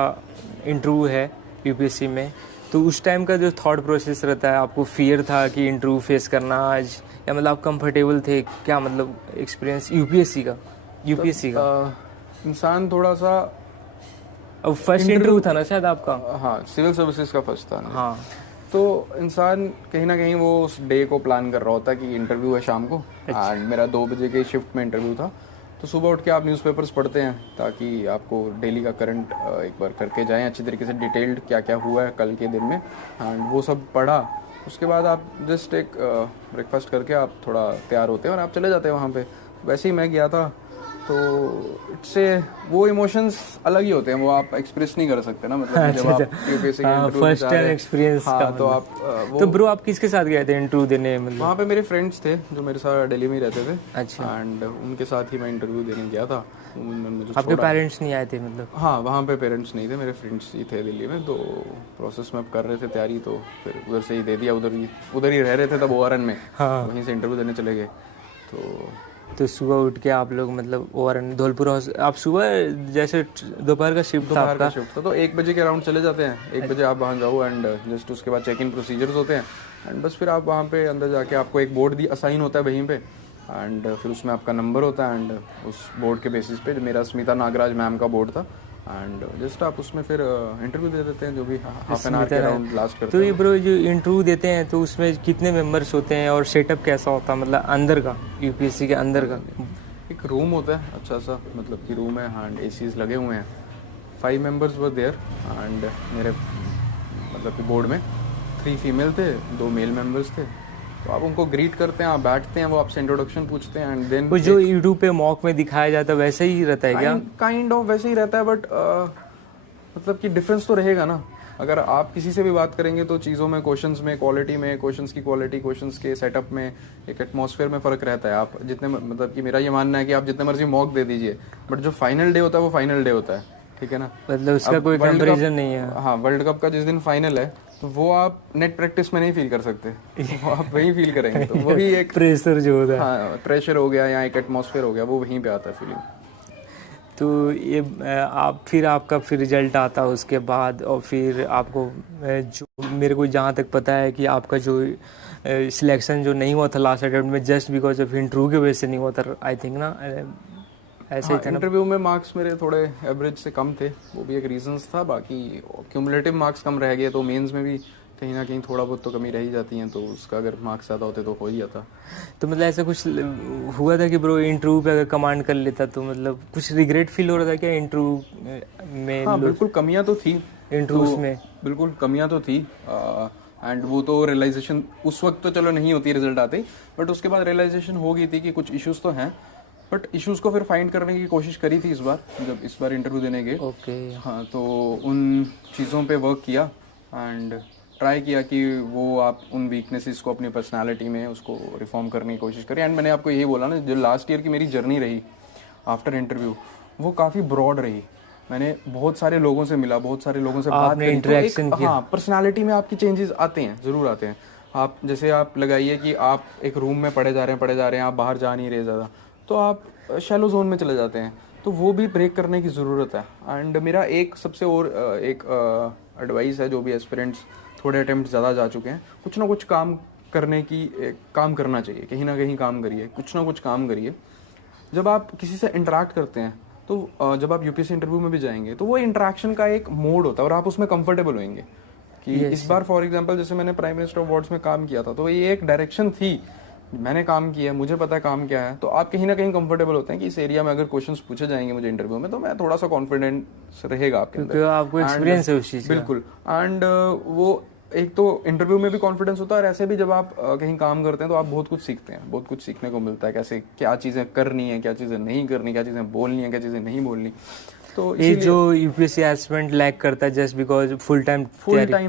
इंटरव्यू है यूपीएससी में, तो उस टाइम का जो थॉट प्रोसेस रहता है, आपको फियर था कि इंटरव्यू फेस करना आज, या मतलब आप कंफर्टेबल थे? क्या मतलब एक्सपीरियंस यूपीएससी का? इंसान थोड़ा सा, अब फर्स्ट इंटरव्यू था ना शायद आपका? हाँ सिविल सर्विसेज का फर्स्ट था ना। हाँ। तो इंसान कहीं ना कहीं वो उस डे को प्लान कर रहा होता है कि इंटरव्यू है शाम को। एंड मेरा 2 बजे के शिफ्ट में इंटरव्यू था। तो सुबह उठ के आप न्यूज़पेपर्स पढ़ते हैं ताकि आपको डेली का करंट एक बार करके जाएं अच्छी तरीके से, डिटेल्ड क्या क्या हुआ है कल के दिन में। एंड वो सब पढ़ा, उसके बाद आप जस्ट एक ब्रेकफास्ट करके आप थोड़ा तैयार होते हैं और आप चले जाते हैं वहाँ पे। वैसे ही मैं गया था, तो इससे वो इमोशंस अलग ही होते हैं, वो आप एक्सप्रेस नहीं कर सकते ना, मतलब जब आप यूपीएससी के इंटरव्यू फर्स्ट टाइम एक्सपीरियंस का। तो आप तो ब्रो आप किसके साथ गए थे इंटरव्यू देने? मतलब वहाँ पे मेरे फ्रेंड्स थे जो मेरे साथ दिल्ली में ही रहते थे। अच्छा। एंड उनके साथ ही मैं इंटरव्यू देने गया था। आपके पेरेंट्स नहीं आए थे मतलब? हाँ वहाँ पे पेरेंट्स नहीं थे, मेरे फ्रेंड्स ही थे दिल्ली में। तो प्रोसेस में कर रहे थे तैयारी, तो फिर उधर से ही दे दिया। उधर ही रह रहे थे तब ORN में। हाँ। वहीं से इंटरव्यू देने चले गए। तो सुबह उठ के आप लोग मतलब ORN धौलपुर हाउस, आप सुबह जैसे दोपहर का शिफ्ट था आपका? तो 1 बजे के अराउंड चले जाते हैं। 1 बजे आप वहाँ जाओ एंड जस्ट उसके बाद चेक इन प्रोसीजर्स होते हैं। एंड बस फिर आप वहाँ पे अंदर जाके आपको एक बोर्ड असाइन होता है वहीं पे, एंड फिर उसमें आपका नंबर होता है एंड उस बोर्ड के बेसिस पे, जो मेरा स्मिता नागराज मैम का बोर्ड था, एंड जस्ट आप उसमें फिर इंटरव्यू दे देते हैं जो भी हाफ एन आवर के अराउंड लास्ट करते तो ये हैं। ब्रो जो इंटरव्यू देते हैं तो उसमें कितने मेंबर्स होते हैं और सेटअप कैसा होता है, मतलब अंदर का, यूपीएससी के अंदर का? एक रूम होता है अच्छा सा, मतलब कि रूम है एंड एसीज लगे हुए हैं। 5 मेंबर्स वर देयर एंड मेरे मतलब कि बोर्ड में 3 फीमेल थे, 2 मेल मेंबर्स थे। तो आप उनको ग्रीट करते हैं, आप बैठते हैं, वो आपसे इंट्रोडक्शन पूछते हैं एंड देन वो जो यूट्यूब पे मॉक में दिखाया जाता है वैसे ही रहता है क्या? काइंड ऑफ वैसे ही रहता है, बट मतलब कि डिफरेंस तो रहेगा ना। अगर आप किसी से भी बात करेंगे तो चीज़ों में, क्वेश्चंस में, क्वालिटी में, क्वेश्चंस की क्वालिटी, क्वेश्चंस के सेटअप में, एक एटमॉस्फेयर में फ़र्क रहता है। आप जितने, मतलब कि मेरा ये मानना है कि आप जितने मर्जी मॉक दे दीजिए, बट जो फाइनल डे होता है वो फाइनल डे होता है, ठीक है ना। मतलब उसका कोई कंपैरिजन नहीं है। हाँ, वर्ल्ड कप का जिस दिन फाइनल है तो वो आप नेट प्रैक्टिस में नहीं फील कर सकते, वो आप वहीं फील करेंगे। तो वही एक प्रेशर जो होता है, हाँ, प्रेशर हो गया या एक एटमॉस्फेयर हो गया, वो वहीं पे आता है फीलिंग। तो ये आप फिर आपका फिर रिजल्ट आता है उसके बाद, और फिर आपको जो मेरे को जहाँ तक पता है कि आपका जो सिलेक्शन जो नहीं हुआ था लास्ट अटेम्प्ट में, जस्ट बिकॉज ऑफ इंटरव्यू की वजह से नहीं हुआ था, आई थिंक ना, ऐसे ही था ना? इंटरव्यू में मार्क्स मेरे थोड़े एवरेज से कम थे, वो भी एक रीजंस था। बाकी क्यूमुलेटिव मार्क्स कम रह गए, तो मेंस में भी कहीं ना कहीं थोड़ा बहुत तो कमी रह ही जाती है, तो उसका अगर मार्क्स ज़्यादा होते तो हो ही जाता। तो मतलब ऐसा कुछ हुआ था कि ब्रो इंटरव्यू पे अगर कमांड कर लेता तो मतलब कुछ रिग्रेट फील हो रहा था क्या इंटरव्यू में? हाँ, बिल्कुल कमियां तो थी इंटरव्यूज में, बिल्कुल कमियां तो थी एंड वो तो रियलाइजेशन उस वक्त तो चलो नहीं होती रिजल्ट आते ही, बट उसके बाद रियलाइजेशन हो गई थी कि कुछ इश्यूज तो हैं, बट इश्यूज को फिर फाइंड करने की कोशिश करी थी इस बार, जब इस बार इंटरव्यू देने गए। ओके। हाँ, तो उन चीज़ों पे वर्क किया एंड ट्राई किया कि वो आप उन वीकनेसेस को अपनी पर्सनालिटी में उसको रिफॉर्म करने की कोशिश करें। एंड मैंने आपको यही बोला ना, जो लास्ट ईयर की मेरी जर्नी रही आफ्टर इंटरव्यू, वो काफ़ी ब्रॉड रही। मैंने बहुत सारे लोगों से मिला, बहुत सारे लोगों से बात करी, इंटरेक्शन किया। हाँ, पर्सनालिटी में आपकी चेंजेस आते हैं, ज़रूर आते हैं। आप जैसे आप लगाइए कि आप एक रूम में पढ़े जा रहे हैं, आप बाहर जा नहीं रहे ज़्यादा, तो आप शैलो जोन में चले जाते हैं, तो वो भी ब्रेक करने की ज़रूरत है। एंड मेरा एक सबसे और एक एडवाइस है, जो भी एस्पिरेंट्स थोड़े अटेम्प्ट ज़्यादा जा चुके हैं, कुछ ना कुछ काम करने की, काम करना चाहिए, कहीं ना कहीं काम करिए, कुछ ना कुछ काम करिए। जब आप किसी से इंटरेक्ट करते हैं, तो जब आप यूपीएससी इंटरव्यू में भी जाएंगे तो वो इंटरेक्शन का एक मोड होता है और आप उसमें कंफर्टेबल होंगे कि इस बार फॉर एग्जांपल जैसे मैंने प्राइम मिनिस्टर अवार्ड्स में काम किया था, तो ये एक डायरेक्शन थी, मैंने काम किया, मुझे पता है काम क्या है, तो आप कहीं ना कहीं कंफर्टेबल होते हैं कि इस एरिया में अगर क्वेश्चंस पूछे जाएंगे मुझे इंटरव्यू में, तो मैं थोड़ा सा कॉन्फिडेंस रहेगा आपके अंदर, क्योंकि आपको एक्सपीरियंस है उस चीज़ का। बिल्कुल। एंड वो एक तो इंटरव्यू में भी कॉन्फिडेंस होता है, और ऐसे भी जब आप कहीं काम करते हैं तो आप बहुत कुछ सीखते हैं, बहुत कुछ सीखने को मिलता है, कैसे क्या चीज़ें करनी है, क्या चीज़ें नहीं करनी, क्या चीज़ें बोलनी है, क्या चीज़ें नहीं बोलनी। तो ये जो यूपीएससी एस्पिरेंट लैक करता है जस्ट बिकॉज फुल टाइम,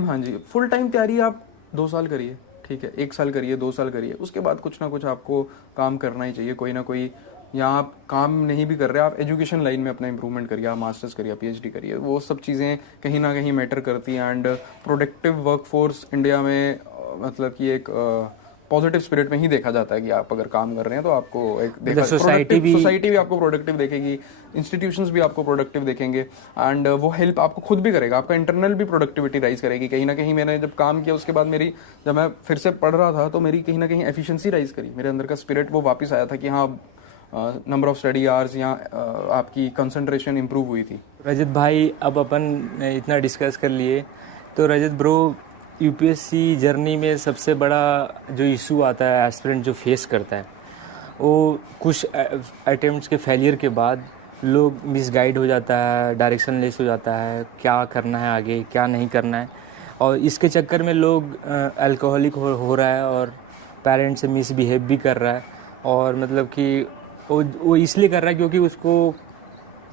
हाँ जी, फुल टाइम तैयारी आप 2 साल करिए, ठीक है, 1 साल करिए, 2 साल करिए, उसके बाद कुछ ना कुछ आपको काम करना ही चाहिए, कोई ना कोई। या आप काम नहीं भी कर रहे, आप एजुकेशन लाइन में अपना इंप्रूवमेंट करिए, आप मास्टर्स करिए, पीएचडी करिए, वो सब चीज़ें कहीं ना कहीं मैटर करती हैं। एंड प्रोडक्टिव वर्कफोर्स इंडिया में मतलब कि एक पॉजिटिव स्पिरिट में ही देखा जाता है कि आप अगर काम कर रहे हैं तो आपको एक सोसाइटी भी आपको प्रोडक्टिव देखेगी, इंस्टीट्यूशंस भी आपको प्रोडक्टिव देखेंगे, एंड वो हेल्प आपको खुद भी करेगा, आपका इंटरनल भी प्रोडक्टिविटी राइज करेगी। कहीं ना कहीं मैंने जब काम किया उसके बाद मेरी, जब मैं फिर से पढ़ रहा था तो मेरी कहीं ना कहीं एफिशिएंसी राइज करी, मेरे अंदर का स्पिरिट वो वापस आया था कि हाँ, नंबर ऑफ स्टडी आवर्स या आपकी कंसंट्रेशन इंप्रूव हुई थी। रजत भाई, अब अपन इतना डिस्कस कर लिए, तो रजत ब्रो, यूपीएससी जर्नी में सबसे बड़ा जो इशू आता है एस्पिरेंट जो फेस करता है, वो कुछ अटेम्प्ट्स के फेलियर के बाद लोग मिसगाइड हो जाता है, डायरेक्शन लेस हो जाता है, क्या करना है आगे, क्या नहीं करना है, और इसके चक्कर में लोग अल्कोहलिक हो रहा है और पेरेंट्स से मिसबिहेव भी कर रहा है, और मतलब कि वो इसलिए कर रहा है क्योंकि उसको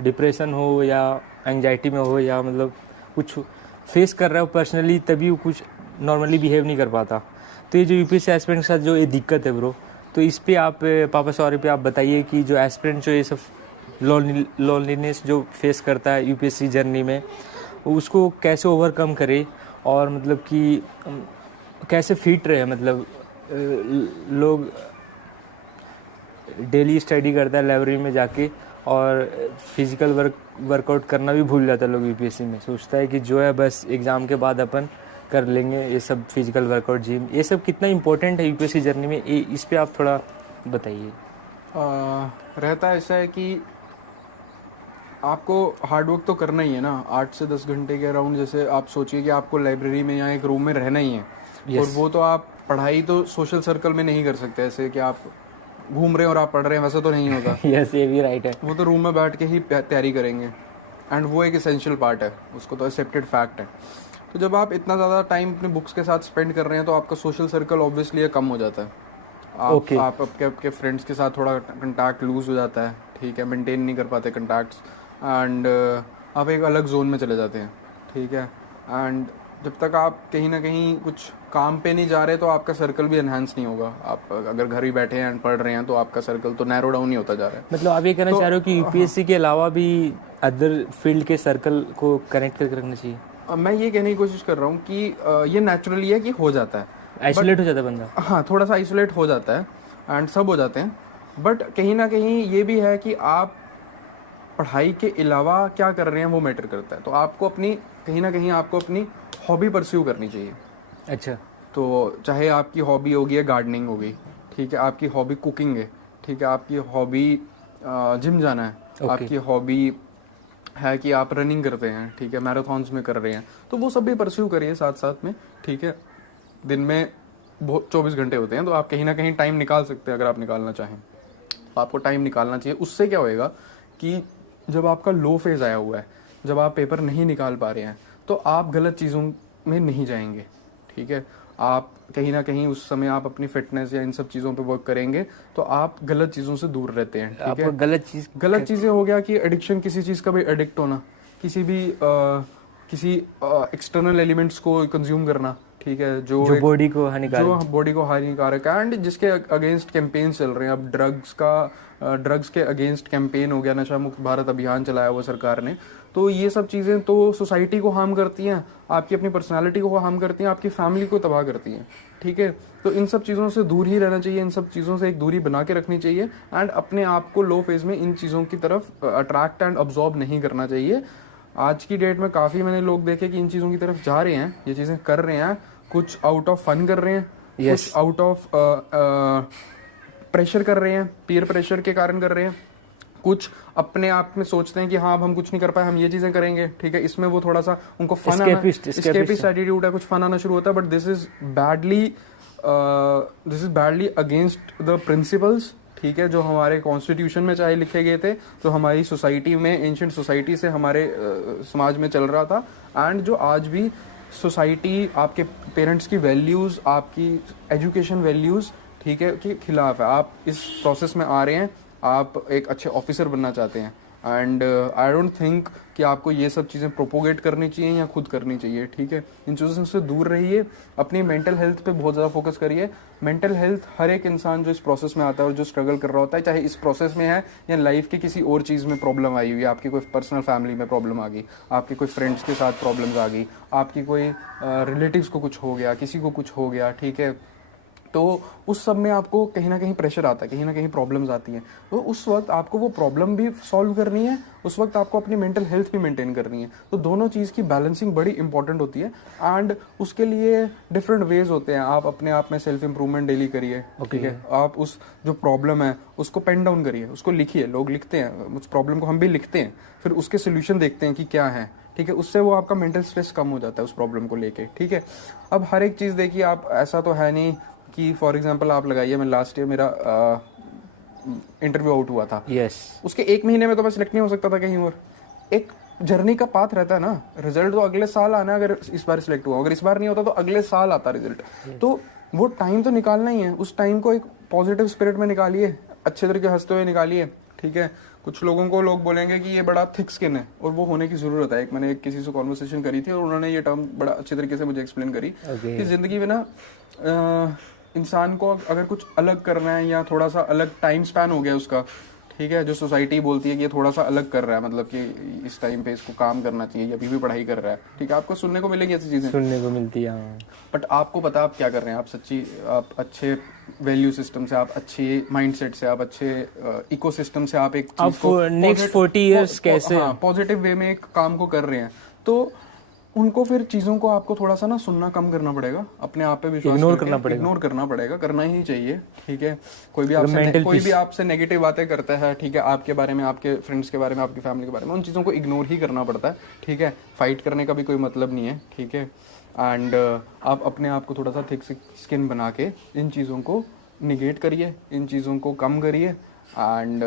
डिप्रेशन हो या एंजाइटी में हो या मतलब कुछ फेस कर रहा है पर्सनली, तभी वो कुछ नॉर्मली बिहेव नहीं कर पाता। तो ये जो यूपीएससी एस्पिरेंट के साथ जो ये दिक्कत है ब्रो, तो इस पे आप पापा सॉरी पे आप बताइए कि जो एस्पिरेंट जो ये सब लोनलीनेस जो फेस करता है यूपीएससी जर्नी में, उसको कैसे ओवरकम करे, और मतलब कि कैसे फिट रहे। मतलब लोग डेली स्टडी करता है लाइब्रेरी में जाके, और फिजिकल वर्कआउट करना भी भूल जाता है लोग यूपीएससी में, सोचता है कि जो है बस एग्ज़ाम के बाद अपन कर लेंगे ये सब फिजिकल वर्कआउट, जिम, ये सब कितना इंपॉर्टेंट है यूपीएससी जर्नी में, इस पे आप थोड़ा बताइए। रहता ऐसा है कि आपको हार्डवर्क तो करना ही है ना, 8 से 10 घंटे के अराउंड। जैसे आप सोचिए कि आपको लाइब्रेरी में या एक रूम में रहना ही है, और वो तो आप पढ़ाई तो सोशल सर्कल में नहीं कर सकते, ऐसे कि आप घूम रहे हैं और आप पढ़ रहे हैं, वैसा तो नहीं होता। यस, ये भी राइट है। वो तो रूम में बैठ के ही तैयारी करेंगे, एंड वो एक एसेंशियल पार्ट है, उसको तो एक्सेप्टेड फैक्ट है। तो जब आप इतना ज़्यादा टाइम अपने बुक्स के साथ स्पेंड कर रहे हैं तो आपका सोशल सर्कल ऑब्वियसली कम हो जाता है। आप आपके फ्रेंड्स के साथ थोड़ा कंटैक्ट लूज हो जाता है, ठीक है, मेंटेन नहीं कर पाते कंटैक्ट्स, एंड आप एक अलग जोन में चले जाते हैं, ठीक है। एंड जब तक आप कहीं ना कहीं कुछ काम पे नहीं जा रहे तो आपका सर्कल भी एनहांस नहीं होगा। आप अगर घर ही बैठे हैं एंड पढ़ रहे हैं तो आपका सर्कल तो नैरो डाउन ही होता जा रहा है। मतलब आप ये कहना चाह रहे हो कि यूपीएससी के अलावा भी अदर फील्ड के सर्कल को कनेक्ट करके रखना चाहिए? मैं ये कहने की कोशिश कर रहा हूँ कि ये नेचुरली है कि हो जाता है, आइसोलेट हो जाता है बंदा। हाँ, थोड़ा सा आइसोलेट हो जाता है, एंड सब हो जाते हैं, बट कहीं ना कहीं ये भी है कि आप पढ़ाई के अलावा क्या कर रहे हैं वो मैटर करता है। तो आपको कहीं ना कहीं आपको अपनी हॉबी परस्यू करनी चाहिए। अच्छा। तो चाहे आपकी हॉबी होगी गार्डनिंग होगी, ठीक है, आपकी हॉबी कुकिंग है, ठीक है, आपकी हॉबी जिम जाना है, आपकी हॉबी है कि आप रनिंग करते हैं, ठीक है, मैराथॉन्स में कर रहे हैं, तो वो सब भी परस्यू करिए साथ साथ में, ठीक है। दिन में 24 घंटे होते हैं, तो आप कहीं ना कहीं टाइम निकाल सकते हैं। अगर आप निकालना चाहें तो आपको टाइम निकालना चाहिए। उससे क्या होएगा कि जब आपका लो फेज आया हुआ है, जब आप पेपर नहीं निकाल पा रहे हैं, तो आप गलत चीज़ों में नहीं जाएंगे, ठीक है। आप कहीं ना कहीं उस समय आप अपनी फिटनेस या इन सब चीज़ों पे वर्क करेंगे तो आप गलत चीज़ों से दूर रहते हैं, ठीक है। गलत चीज़ें हो गया कि एडिक्शन, किसी चीज़ का भी एडिक्ट होना, किसी एक्सटर्नल एलिमेंट्स को कंज्यूम करना, ठीक है, जो बॉडी को हानिकारक है, एंड जिसके अगेंस्ट कैंपेन चल रहे हैं। अब ड्रग्स के अगेंस्ट कैंपेन हो गया, नशा मुक्त भारत अभियान चलाया हुआ सरकार ने। तो ये सब चीज़ें तो सोसाइटी को हार्म करती हैं, आपकी अपनी पर्सनालिटी को हार्म करती हैं, आपकी फैमिली को तबाह करती हैं, ठीक है। तो इन सब चीज़ों से दूर ही रहना चाहिए, इन सब चीज़ों से एक दूरी बना के रखनी चाहिए, एंड अपने आप को लो फेज में इन चीज़ों की तरफ अट्रैक्ट एंड अब्जॉर्ब नहीं करना चाहिए। आज की डेट में काफ़ी मैंने लोग देखे कि इन चीज़ों की तरफ जा रहे हैं, ये चीज़ें कर रहे हैं, कुछ आउट ऑफ फन कर रहे हैं, कुछ आउट ऑफ प्रेशर कर रहे हैं, पीयर प्रेशर के कारण कर रहे हैं, कुछ अपने आप में सोचते हैं कि हाँ अब हम कुछ नहीं कर पाए, हम ये चीजें करेंगे, ठीक है। इसमें वो थोड़ा सा उनको फन एस्केपिस्ट एटीट्यूड है, कुछ फन आना शुरू होता है, but this is badly against the principles, ठीक है, जो हमारे कॉन्स्टिट्यूशन में चाहे लिखे गए थे, तो हमारी सोसाइटी में, एंशिएंट सोसाइटी से हमारे समाज में चल रहा था, एंड जो आज भी सोसाइटी आपके पेरेंट्स की वैल्यूज, आपकी एजुकेशन वैल्यूज, ठीक है, के खिलाफ है। आप इस प्रोसेस में आ रहे हैं, आप एक अच्छे ऑफिसर बनना चाहते हैं, एंड आई डोंट थिंक कि आपको ये सब चीज़ें प्रोपोगेट करनी चाहिए या खुद करनी चाहिए, ठीक है। इन चीज़ों से दूर रहिए, अपनी मेंटल हेल्थ पे बहुत ज़्यादा फोकस करिए। मेंटल हेल्थ हर एक इंसान जो इस प्रोसेस में आता है और जो स्ट्रगल कर रहा होता है, चाहे इस प्रोसेस में है या लाइफ की किसी और चीज़ में प्रॉब्लम आई हुई है, आपकी कोई पर्सनल फैमिली में प्रॉब्लम आ गई, आपके कोई फ्रेंड्स के साथ प्रॉब्लम्स आ गई, आपकी कोई रिलेटिव्स को कुछ हो गया, किसी को कुछ हो गया, ठीक है, तो उस सब में आपको कहीं ना कहीं प्रेशर आता है, कहीं ना कहीं प्रॉब्लम्स आती हैं, तो उस वक्त आपको वो प्रॉब्लम भी सॉल्व करनी है, उस वक्त आपको अपनी मेंटल हेल्थ भी मेंटेन करनी है। तो दोनों चीज़ की बैलेंसिंग बड़ी इंपॉर्टेंट होती है, एंड उसके लिए डिफरेंट वेज होते हैं। आप अपने आप में सेल्फ इंप्रूवमेंट डेली करिए, ठीक है। आप उस जो प्रॉब्लम है उसको पेन डाउन करिए, उसको लिखिए। लोग लिखते हैं, उस प्रॉब्लम को हम भी लिखते हैं, फिर उसके सोल्यूशन देखते हैं कि क्या है, ठीक है। उससे वो आपका मेंटल स्ट्रेस कम हो जाता है उस प्रॉब्लम को लेके, ठीक है। अब हर एक चीज़ देखिए, आप ऐसा तो है नहीं कि फॉर एग्जांपल आप लगाइए, मैं लास्ट ईयर मेरा इंटरव्यू आउट हुआ था, उसके 1 महीने में तो मैं सिलेक्ट नहीं हो सकता था कहीं और। एक जर्नी का पाथ रहता है ना, रिजल्ट तो अगले साल आना है। अगर इस बार सिलेक्ट हुआ, अगर इस बार नहीं होता तो अगले साल आता रिजल्ट, तो वो टाइम तो निकालना ही है। उस टाइम को एक पॉजिटिव स्पिरिट में निकालिए, अच्छे तरीके हंसते हुए निकालिए, ठीक है। कुछ लोगों को लोग बोलेंगे कि ये बड़ा थिक स्किन है, और वो होने की जरूरत है। मैंने किसी से कॉन्वर्सेशन करी थी और उन्होंने ये टर्म बड़ा अच्छे तरीके से मुझे एक्सप्लेन करी कि जिंदगी में ना इंसान को अगर कुछ अलग करना है, या थोड़ा सा अलग टाइम स्पैन हो गया उसका, ठीक है, जो सोसाइटी बोलती है कि ये थोड़ा सा अलग कर रहा है, मतलब कि इस टाइम पे इसको काम करना चाहिए, अभी भी पढ़ाई कर रहा है, ठीक है, आपको सुनने को मिलेंगी ऐसी चीजें, सुनने को मिलती है, बट आपको पता आप क्या कर रहे हैं। आप अच्छे वैल्यू सिस्टम से, आप अच्छे माइंडसेट से, आप अच्छे इकोसिस्टम से आप एक चीज को नेक्स्ट 40 इयर्स कैसे पॉजिटिव वे में एक काम को कर रहे हैं। तो उनको फिर चीज़ों को आपको थोड़ा सा ना सुनना कम करना पड़ेगा, अपने आप पे विश्वास इग्नोर करके करना पड़ेगा। इग्नोर करना पड़ेगा, करना ही चाहिए, ठीक है। mental कोई peace। भी आपसे नेगेटिव बातें करता है, ठीक है, आपके बारे में, आपके फ्रेंड्स के बारे में, आपकी फैमिली के बारे में, उन चीज़ों को इग्नोर ही करना पड़ता है, ठीक है। फाइट करने का भी कोई मतलब नहीं है, ठीक है। एंड आप अपने आप को थोड़ा सा थिक स्किन बना के इन चीज़ों को निगेट करिए, इन चीज़ों को कम करिए, एंड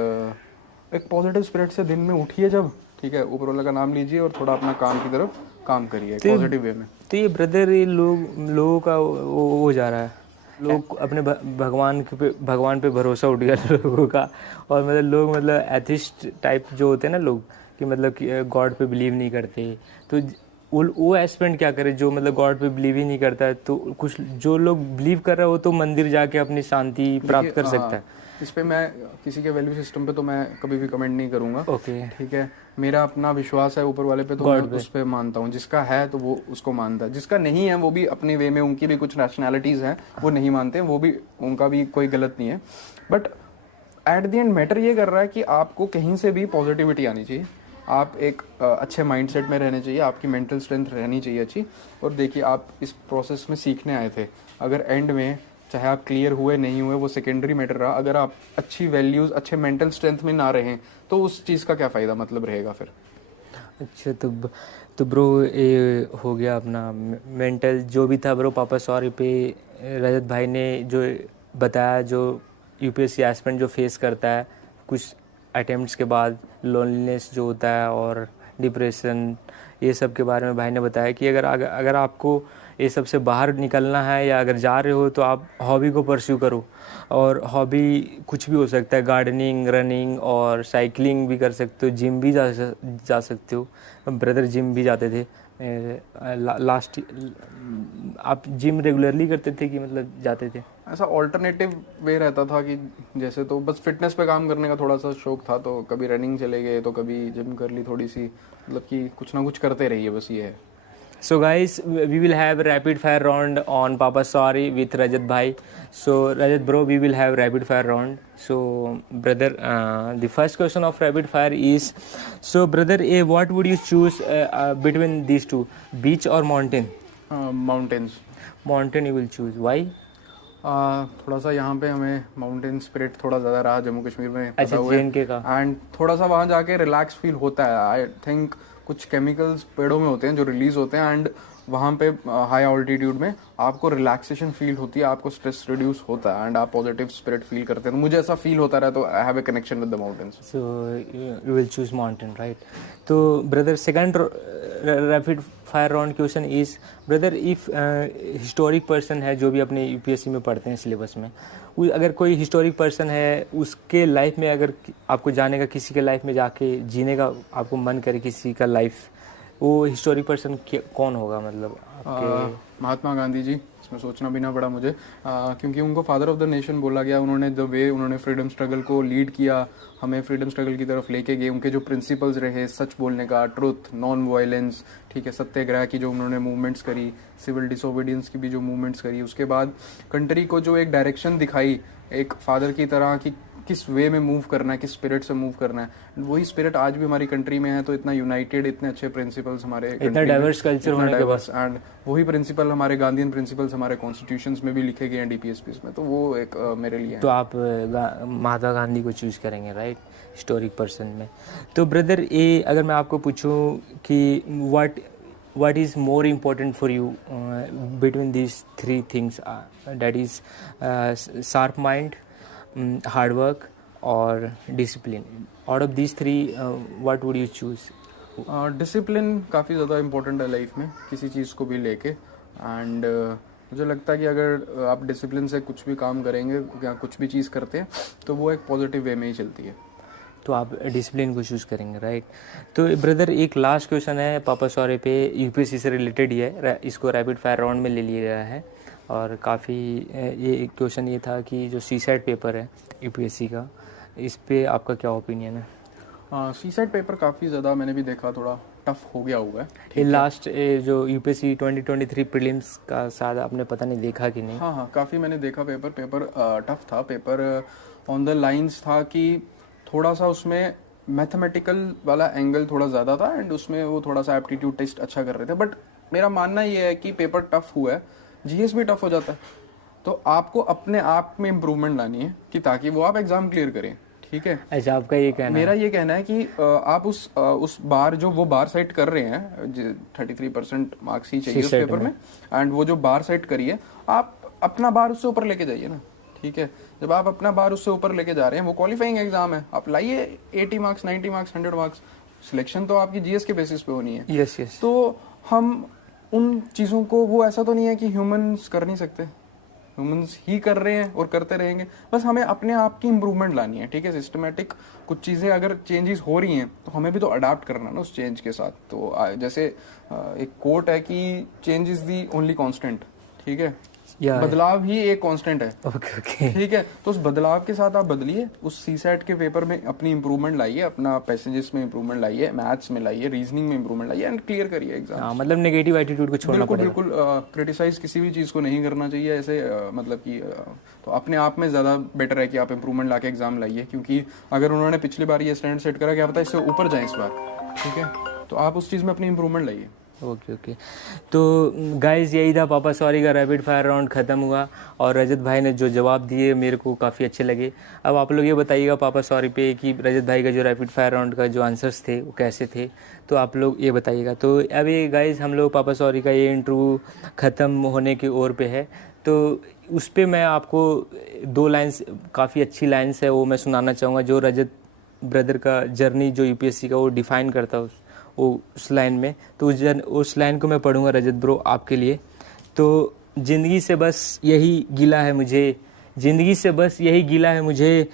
एक पॉजिटिव स्पिरिट से दिन में उठिए जब, ठीक है, ऊपर वाले का नाम लीजिए और थोड़ा अपना काम की तरफ काम करिए पॉजिटिव वे में। तो ये ब्रदर, ये लोगों का वो हो जा रहा है, लोग अपने भगवान पे भरोसा उठ गया लोगों का। और मतलब लोग, मतलब एथिस्ट टाइप जो होते हैं ना लोग, कि मतलब कि गॉड पे बिलीव नहीं करते, तो वो एस्पिरेंट क्या करे जो मतलब गॉड पे बिलीव ही नहीं करता है। तो कुछ जो लोग बिलीव कर रहे हैं वो तो मंदिर जाके अपनी शांति प्राप्त कर सकता है। इस पे मैं किसी के वैल्यू सिस्टम पे तो मैं कभी भी कमेंट नहीं करूंगा, ओके, ठीक है। मेरा अपना विश्वास है ऊपर वाले पे, तो मैं उस पे मानता हूँ। जिसका है तो वो उसको मानता है, जिसका नहीं है वो भी अपने वे में, उनकी भी कुछ रैशनैलिटीज हैं, वो नहीं मानते हैं, वो भी, उनका भी कोई गलत नहीं है। But at the end matter ये कर रहा है कि आपको कहीं से भी पॉजिटिविटी आनी चाहिए, आप एक अच्छे माइंडसेट में रहने चाहिए, आपकी मेंटल स्ट्रेंथ रहनी चाहिए अच्छी। और देखिए, आप इस प्रोसेस में सीखने आए थे, अगर एंड में चाहे आप क्लियर हुए नहीं हुए वो सेकेंडरी मैटर रहा, अगर आप अच्छी वैल्यूज, अच्छे मेंटल स्ट्रेंथ में ना रहें तो उस चीज़ का क्या फ़ायदा, मतलब रहेगा फिर। अच्छा, तो ब्रो ये हो गया अपना मेंटल जो भी था ब्रो। पापा सॉरी पे रजत भाई ने जो बताया, जो यूपीएससी एस्पिरेंट जो फेस करता है कुछ अटेम्प्ट्स के बाद, लोनलीनेस जो होता है और डिप्रेशन, ये सब के बारे में भाई ने बताया कि अगर आपको ये सब से बाहर निकलना है या अगर जा रहे हो तो आप हॉबी को परस्यू करो। और हॉबी कुछ भी हो सकता है, गार्डनिंग, रनिंग और साइकिलिंग भी कर सकते हो, जिम भी जा सकते हो। ब्रदर जिम भी जाते थे लास्ट। आप जिम रेगुलरली करते थे कि मतलब जाते थे? ऐसा ऑल्टरनेटिव वे रहता था कि जैसे, तो बस फिटनेस पे काम करने का थोड़ा सा शौक था, तो कभी रनिंग चले गए तो कभी जिम कर ली थोड़ी सी, मतलब कि कुछ ना कुछ करते रहिए, बस ये है। So guys, we will have a rapid fire round on Papa Sorry with Rajat bhai. So Rajat bro, we will have rapid fire round. So brother, the first question of rapid fire is, so brother, what would you choose between these two, beach or mountain? Mountains. Mountain you will choose. Why? थोड़ा सा यहाँ पे हमें mountain spirit थोड़ा ज़्यादा रहा जम्मू कश्मीर में, अच्छा, JNK का। एंड थोड़ा सा वहाँ जाके रिलैक्स फील होता है। आई थिंक कुछ केमिकल्स पेड़ों में होते हैं जो रिलीज होते हैं, एंड वहाँ पे हाई ऑल्टीट्यूड में आपको रिलैक्सेशन फील होती है, आपको स्ट्रेस रिड्यूस होता है, एंड आप पॉजिटिव स्पिरिट फील करते हैं। तो मुझे ऐसा फील होता रहा, तो I have a connection with the mountains. So you will choose mountain, right? तो brother, second rapid fire round question is, brother, if historic person है जो भी अपने यूपीएससी में पढ़ते हैं सिलेबस में, अगर कोई हिस्टोरिक पर्सन है उसके लाइफ में, अगर आपको जाने का, किसी के लाइफ में जाके जीने का आपको मन करे किसी का लाइफ, वो हिस्टोरिक पर्सन कौन होगा? मतलब महात्मा गांधी जी। इसमें सोचना भी ना पड़ा मुझे, क्योंकि उनको फादर ऑफ द नेशन बोला गया। उन्होंने द वे उन्होंने फ्रीडम स्ट्रगल को लीड किया, हमें फ्रीडम स्ट्रगल की तरफ लेके गए। उनके जो प्रिंसिपल्स रहे, सच बोलने का, ट्रुथ, नॉन वायलेंस, ठीक है, सत्याग्रह की जो उन्होंने मूवमेंट्स करी, सिविल डिसोबीडियंस की भी जो मूवमेंट्स करी, उसके बाद कंट्री को जो एक डायरेक्शन दिखाई एक फादर की तरह कि किस वे में मूव करना है, किस स्पिरिट से मूव करना है, वही स्पिरिट आज भी हमारी कंट्री में है। तो इतना यूनाइटेड, इतने अच्छे प्रिंसिपल्स हमारे, इतना डाइवर्स कल्चर होने के बाद, एंड वही प्रिंसिपल हमारे गांधीयन प्रिंसिपल्स हमारे कॉन्स्टिट्यूशंस में भी लिखे गए हैं, डीपीएसपीस में। तो वो एक मेरे लिए है। तो आप महात्मा गांधी को चूज करेंगे, राइट, हिस्टोरिक पर्सन में। तो ब्रदर, ये अगर मैं आपको पूछूं कि what is more important for you between these three things, that is sharp mind, hard work or discipline, out of these three what would you choose? Discipline काफ़ी ज़्यादा इम्पोर्टेंट है लाइफ में, किसी चीज़ को भी लेके। एंड मुझे लगता है कि अगर आप डिसिप्लिन से कुछ भी काम करेंगे या कुछ भी चीज़ करते हैं तो वो एक पॉजिटिव वे में ही चलती है। तो आप डिसिप्लिन को चूज़ करेंगे, राइट। तो ब्रदर, एक लास्ट क्वेश्चन है पापा सॉरी पे, यूपीएससी से रिलेटेड ही है, इसको रैपिड फायर राउंड में ले लिया गया है। और काफ़ी ये क्वेश्चन ये था कि जो सीसैट पेपर है यूपीएससी का, इस पे आपका क्या ओपिनियन है? सीसैट पेपर काफ़ी ज़्यादा मैंने भी देखा, थोड़ा टफ हो गया हुआ है। ये लास्ट जो यूपीएससी 2023 प्रीलिम्स का शायद आपने पता नहीं देखा कि नहीं? हाँ, काफ़ी मैंने देखा। पेपर टफ था। पेपर ऑन द लाइंस था कि थोड़ा सा उसमें मैथमेटिकल वाला एंगल थोड़ा ज़्यादा था, एंड उसमें वो थोड़ा सा एप्टीट्यूड टेस्ट अच्छा कर रहे थे। बट मेरा मानना ये है कि पेपर टफ हुआ है, जीएस भी टफ हो जाता है, तो आपको अपने आप में इम्प्रूवमेंट लानी है कि ताकि वो आप एग्जाम क्लियर करें, ठीक है। अच्छा, आपका ये कहना मेरा ये कहना है कि आप उस बार जो वो बार सेट कर रहे हैं, 33% मार्क्स ही चाहिए उस पेपर में, एंड वो जो बार सेट करिए, आप अपना बार उससे ऊपर लेके जाइए ना, ठीक है। जब आप अपना बार उससे ऊपर लेके जा रहे हैं, वो क्वालिफाइंग एग्जाम है, आप लाइए 80 मार्क्स, 90 मार्क्स, 100 मार्क्स, सिलेक्शन तो आपकी जीएस के बेसिस पे होनी है। Yes yes. तो हम उन चीज़ों को, वो ऐसा तो नहीं है कि ह्यूमंस कर नहीं सकते, ह्यूमंस ही कर रहे हैं और करते रहेंगे, बस हमें अपने आप की इम्प्रूवमेंट लानी है, ठीक है। सिस्टमेटिक कुछ चीज़ें अगर चेंजेस हो रही हैं तो हमें भी तो अडाप्ट करना ना उस चेंज के साथ। तो जैसे एक कोट है कि change is the only constant, ठीक है, बदलाव ही एक कांस्टेंट है। ओके ओके, ठीक है, तो उस बदलाव के साथ आप बदलिए, उस सीसैट के पेपर में अपनी इंप्रूवमेंट लाइए, अपना पैसेजेस में इंप्रूवमेंट लाइए, मैथ्स में लाइए, रीजनिंग में इंप्रूवमेंट लाइए एंड क्लियर करिए एग्जाम। हाँ, मतलब नेगेटिव एटीट्यूड को छोड़ना पड़ेगा। बिल्कुल, क्रिटिसाइज किसी भी चीज़ को नहीं करना चाहिए ऐसे, मतलब कि तो अपने आप में ज़्यादा बेटर है कि आप इंप्रूवमेंट लाके एग्जाम लाइए, क्योंकि अगर उन्होंने पिछली बार ये स्टैंडर्ड सेट करा, क्या पता इससे ऊपर जाए इस बार, ठीक है। तो आप उस चीज़ में अपनी इंप्रूवमेंट लाइए। ओके ओके, तो गाइज यही था पापा सॉरी का रैपिड फायर राउंड ख़त्म हुआ, और रजत भाई ने जो जवाब दिए मेरे को काफ़ी अच्छे लगे। अब आप लोग ये बताइएगा पापा सॉरी पे कि रजत भाई का जो रैपिड फायर राउंड का जो आंसर्स थे वो कैसे थे, तो आप लोग ये बताइएगा। तो अभी गाइज हम लोग पापा सॉरी का ये इंटरव्यू ख़त्म होने की ओर पे है, तो उस पर मैं आपको 2 लाइन्स, काफ़ी अच्छी लाइन्स है, वो मैं सुनाना चाहूँगा, जो रजत ब्रदर का जर्नी जो यूपीएससी का वो डिफ़ाइन करता है उस लाइन में। तो उस लाइन को मैं पढ़ूंगा रजत ब्रो आपके लिए। तो ज़िंदगी से बस यही गिला है मुझे, ज़िंदगी से बस यही गिला है मुझे,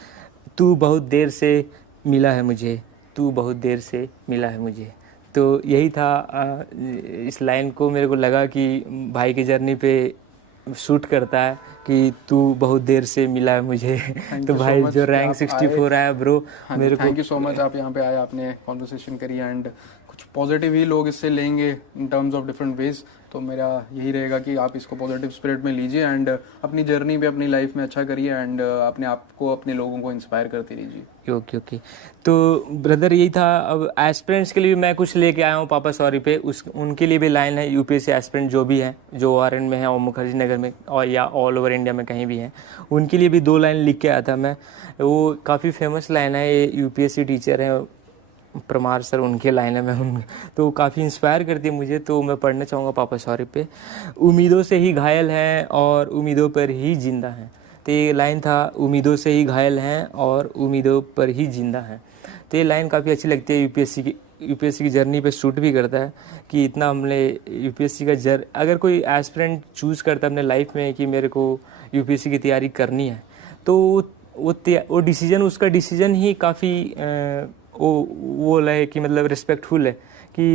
तू बहुत देर से मिला है मुझे, तू बहुत देर से मिला है मुझे। तो यही था, इस लाइन को मेरे को लगा कि भाई की जर्नी पे शूट करता है कि तू बहुत देर से मिला है मुझे। तो भाई जो रैंक 64 आया ब्रो, मेरे को थैंक यू सो मच, आप यहाँ पे आए, आपने कॉन्वर्सेशन करी एंड कुछ पॉजिटिव ही लोग इससे लेंगे in terms of different ways. तो मेरा यही रहेगा कि आप इसको पॉजिटिव स्पिरिट में लीजिए एंड अपनी जर्नी पे, अपनी लाइफ में अच्छा करिए एंड अपने आप को, अपने लोगों को इंस्पायर करते रहिए। ओके ओके, तो ब्रदर यही था। अब एस्पिरेंट्स के लिए भी मैं कुछ लेके आया हूँ पापा सॉरी पे, उनके लिए भी लाइन है। यूपीएससी एस्पिरेंट जो भी हैं, जो ORN में है और मुखर्जी नगर में और या ऑल ओवर इंडिया में कहीं भी हैं, उनके लिए भी 2 लाइन लिख के आया था मैं। वो काफ़ी फेमस लाइन है, ये यूपीएससी टीचर हैं परमार सर, उनके लाइन है, मैं उन तो काफ़ी इंस्पायर करती है मुझे, तो मैं पढ़ना चाहूँगा पापा सॉरी पे। उम्मीदों से ही घायल हैं और उम्मीदों पर ही जिंदा हैं। तो ये लाइन था, उम्मीदों से ही घायल हैं और उम्मीदों पर ही जिंदा हैं। तो ये लाइन काफ़ी अच्छी लगती है, यूपीएससी की जर्नी पे सूट भी करता है कि इतना हमने यूपीएससी का अगर कोई एस्पिरेंट चूज़ करता है अपने लाइफ में कि मेरे को यूपीएससी की तैयारी करनी है, तो वो डिसीजन, उसका डिसीजन ही काफ़ी वो है कि मतलब रिस्पेक्टफुल है कि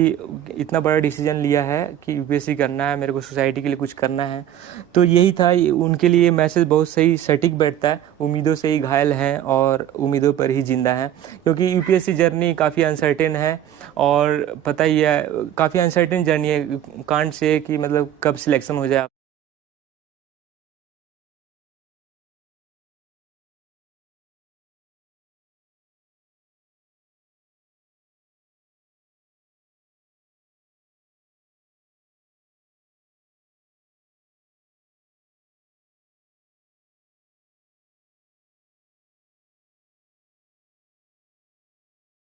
इतना बड़ा डिसीजन लिया है कि यूपीएससी करना है, मेरे को सोसाइटी के लिए कुछ करना है। तो यही था, उनके लिए मैसेज बहुत सही सटीक बैठता है, उम्मीदों से ही घायल हैं और उम्मीदों पर ही जिंदा हैं। क्योंकि यूपीएससी जर्नी काफ़ी अनसर्टेन है, और पता ही है काफ़ी अनसर्टेन जर्नी है, कांट से कि मतलब कब सिलेक्शन हो जाए।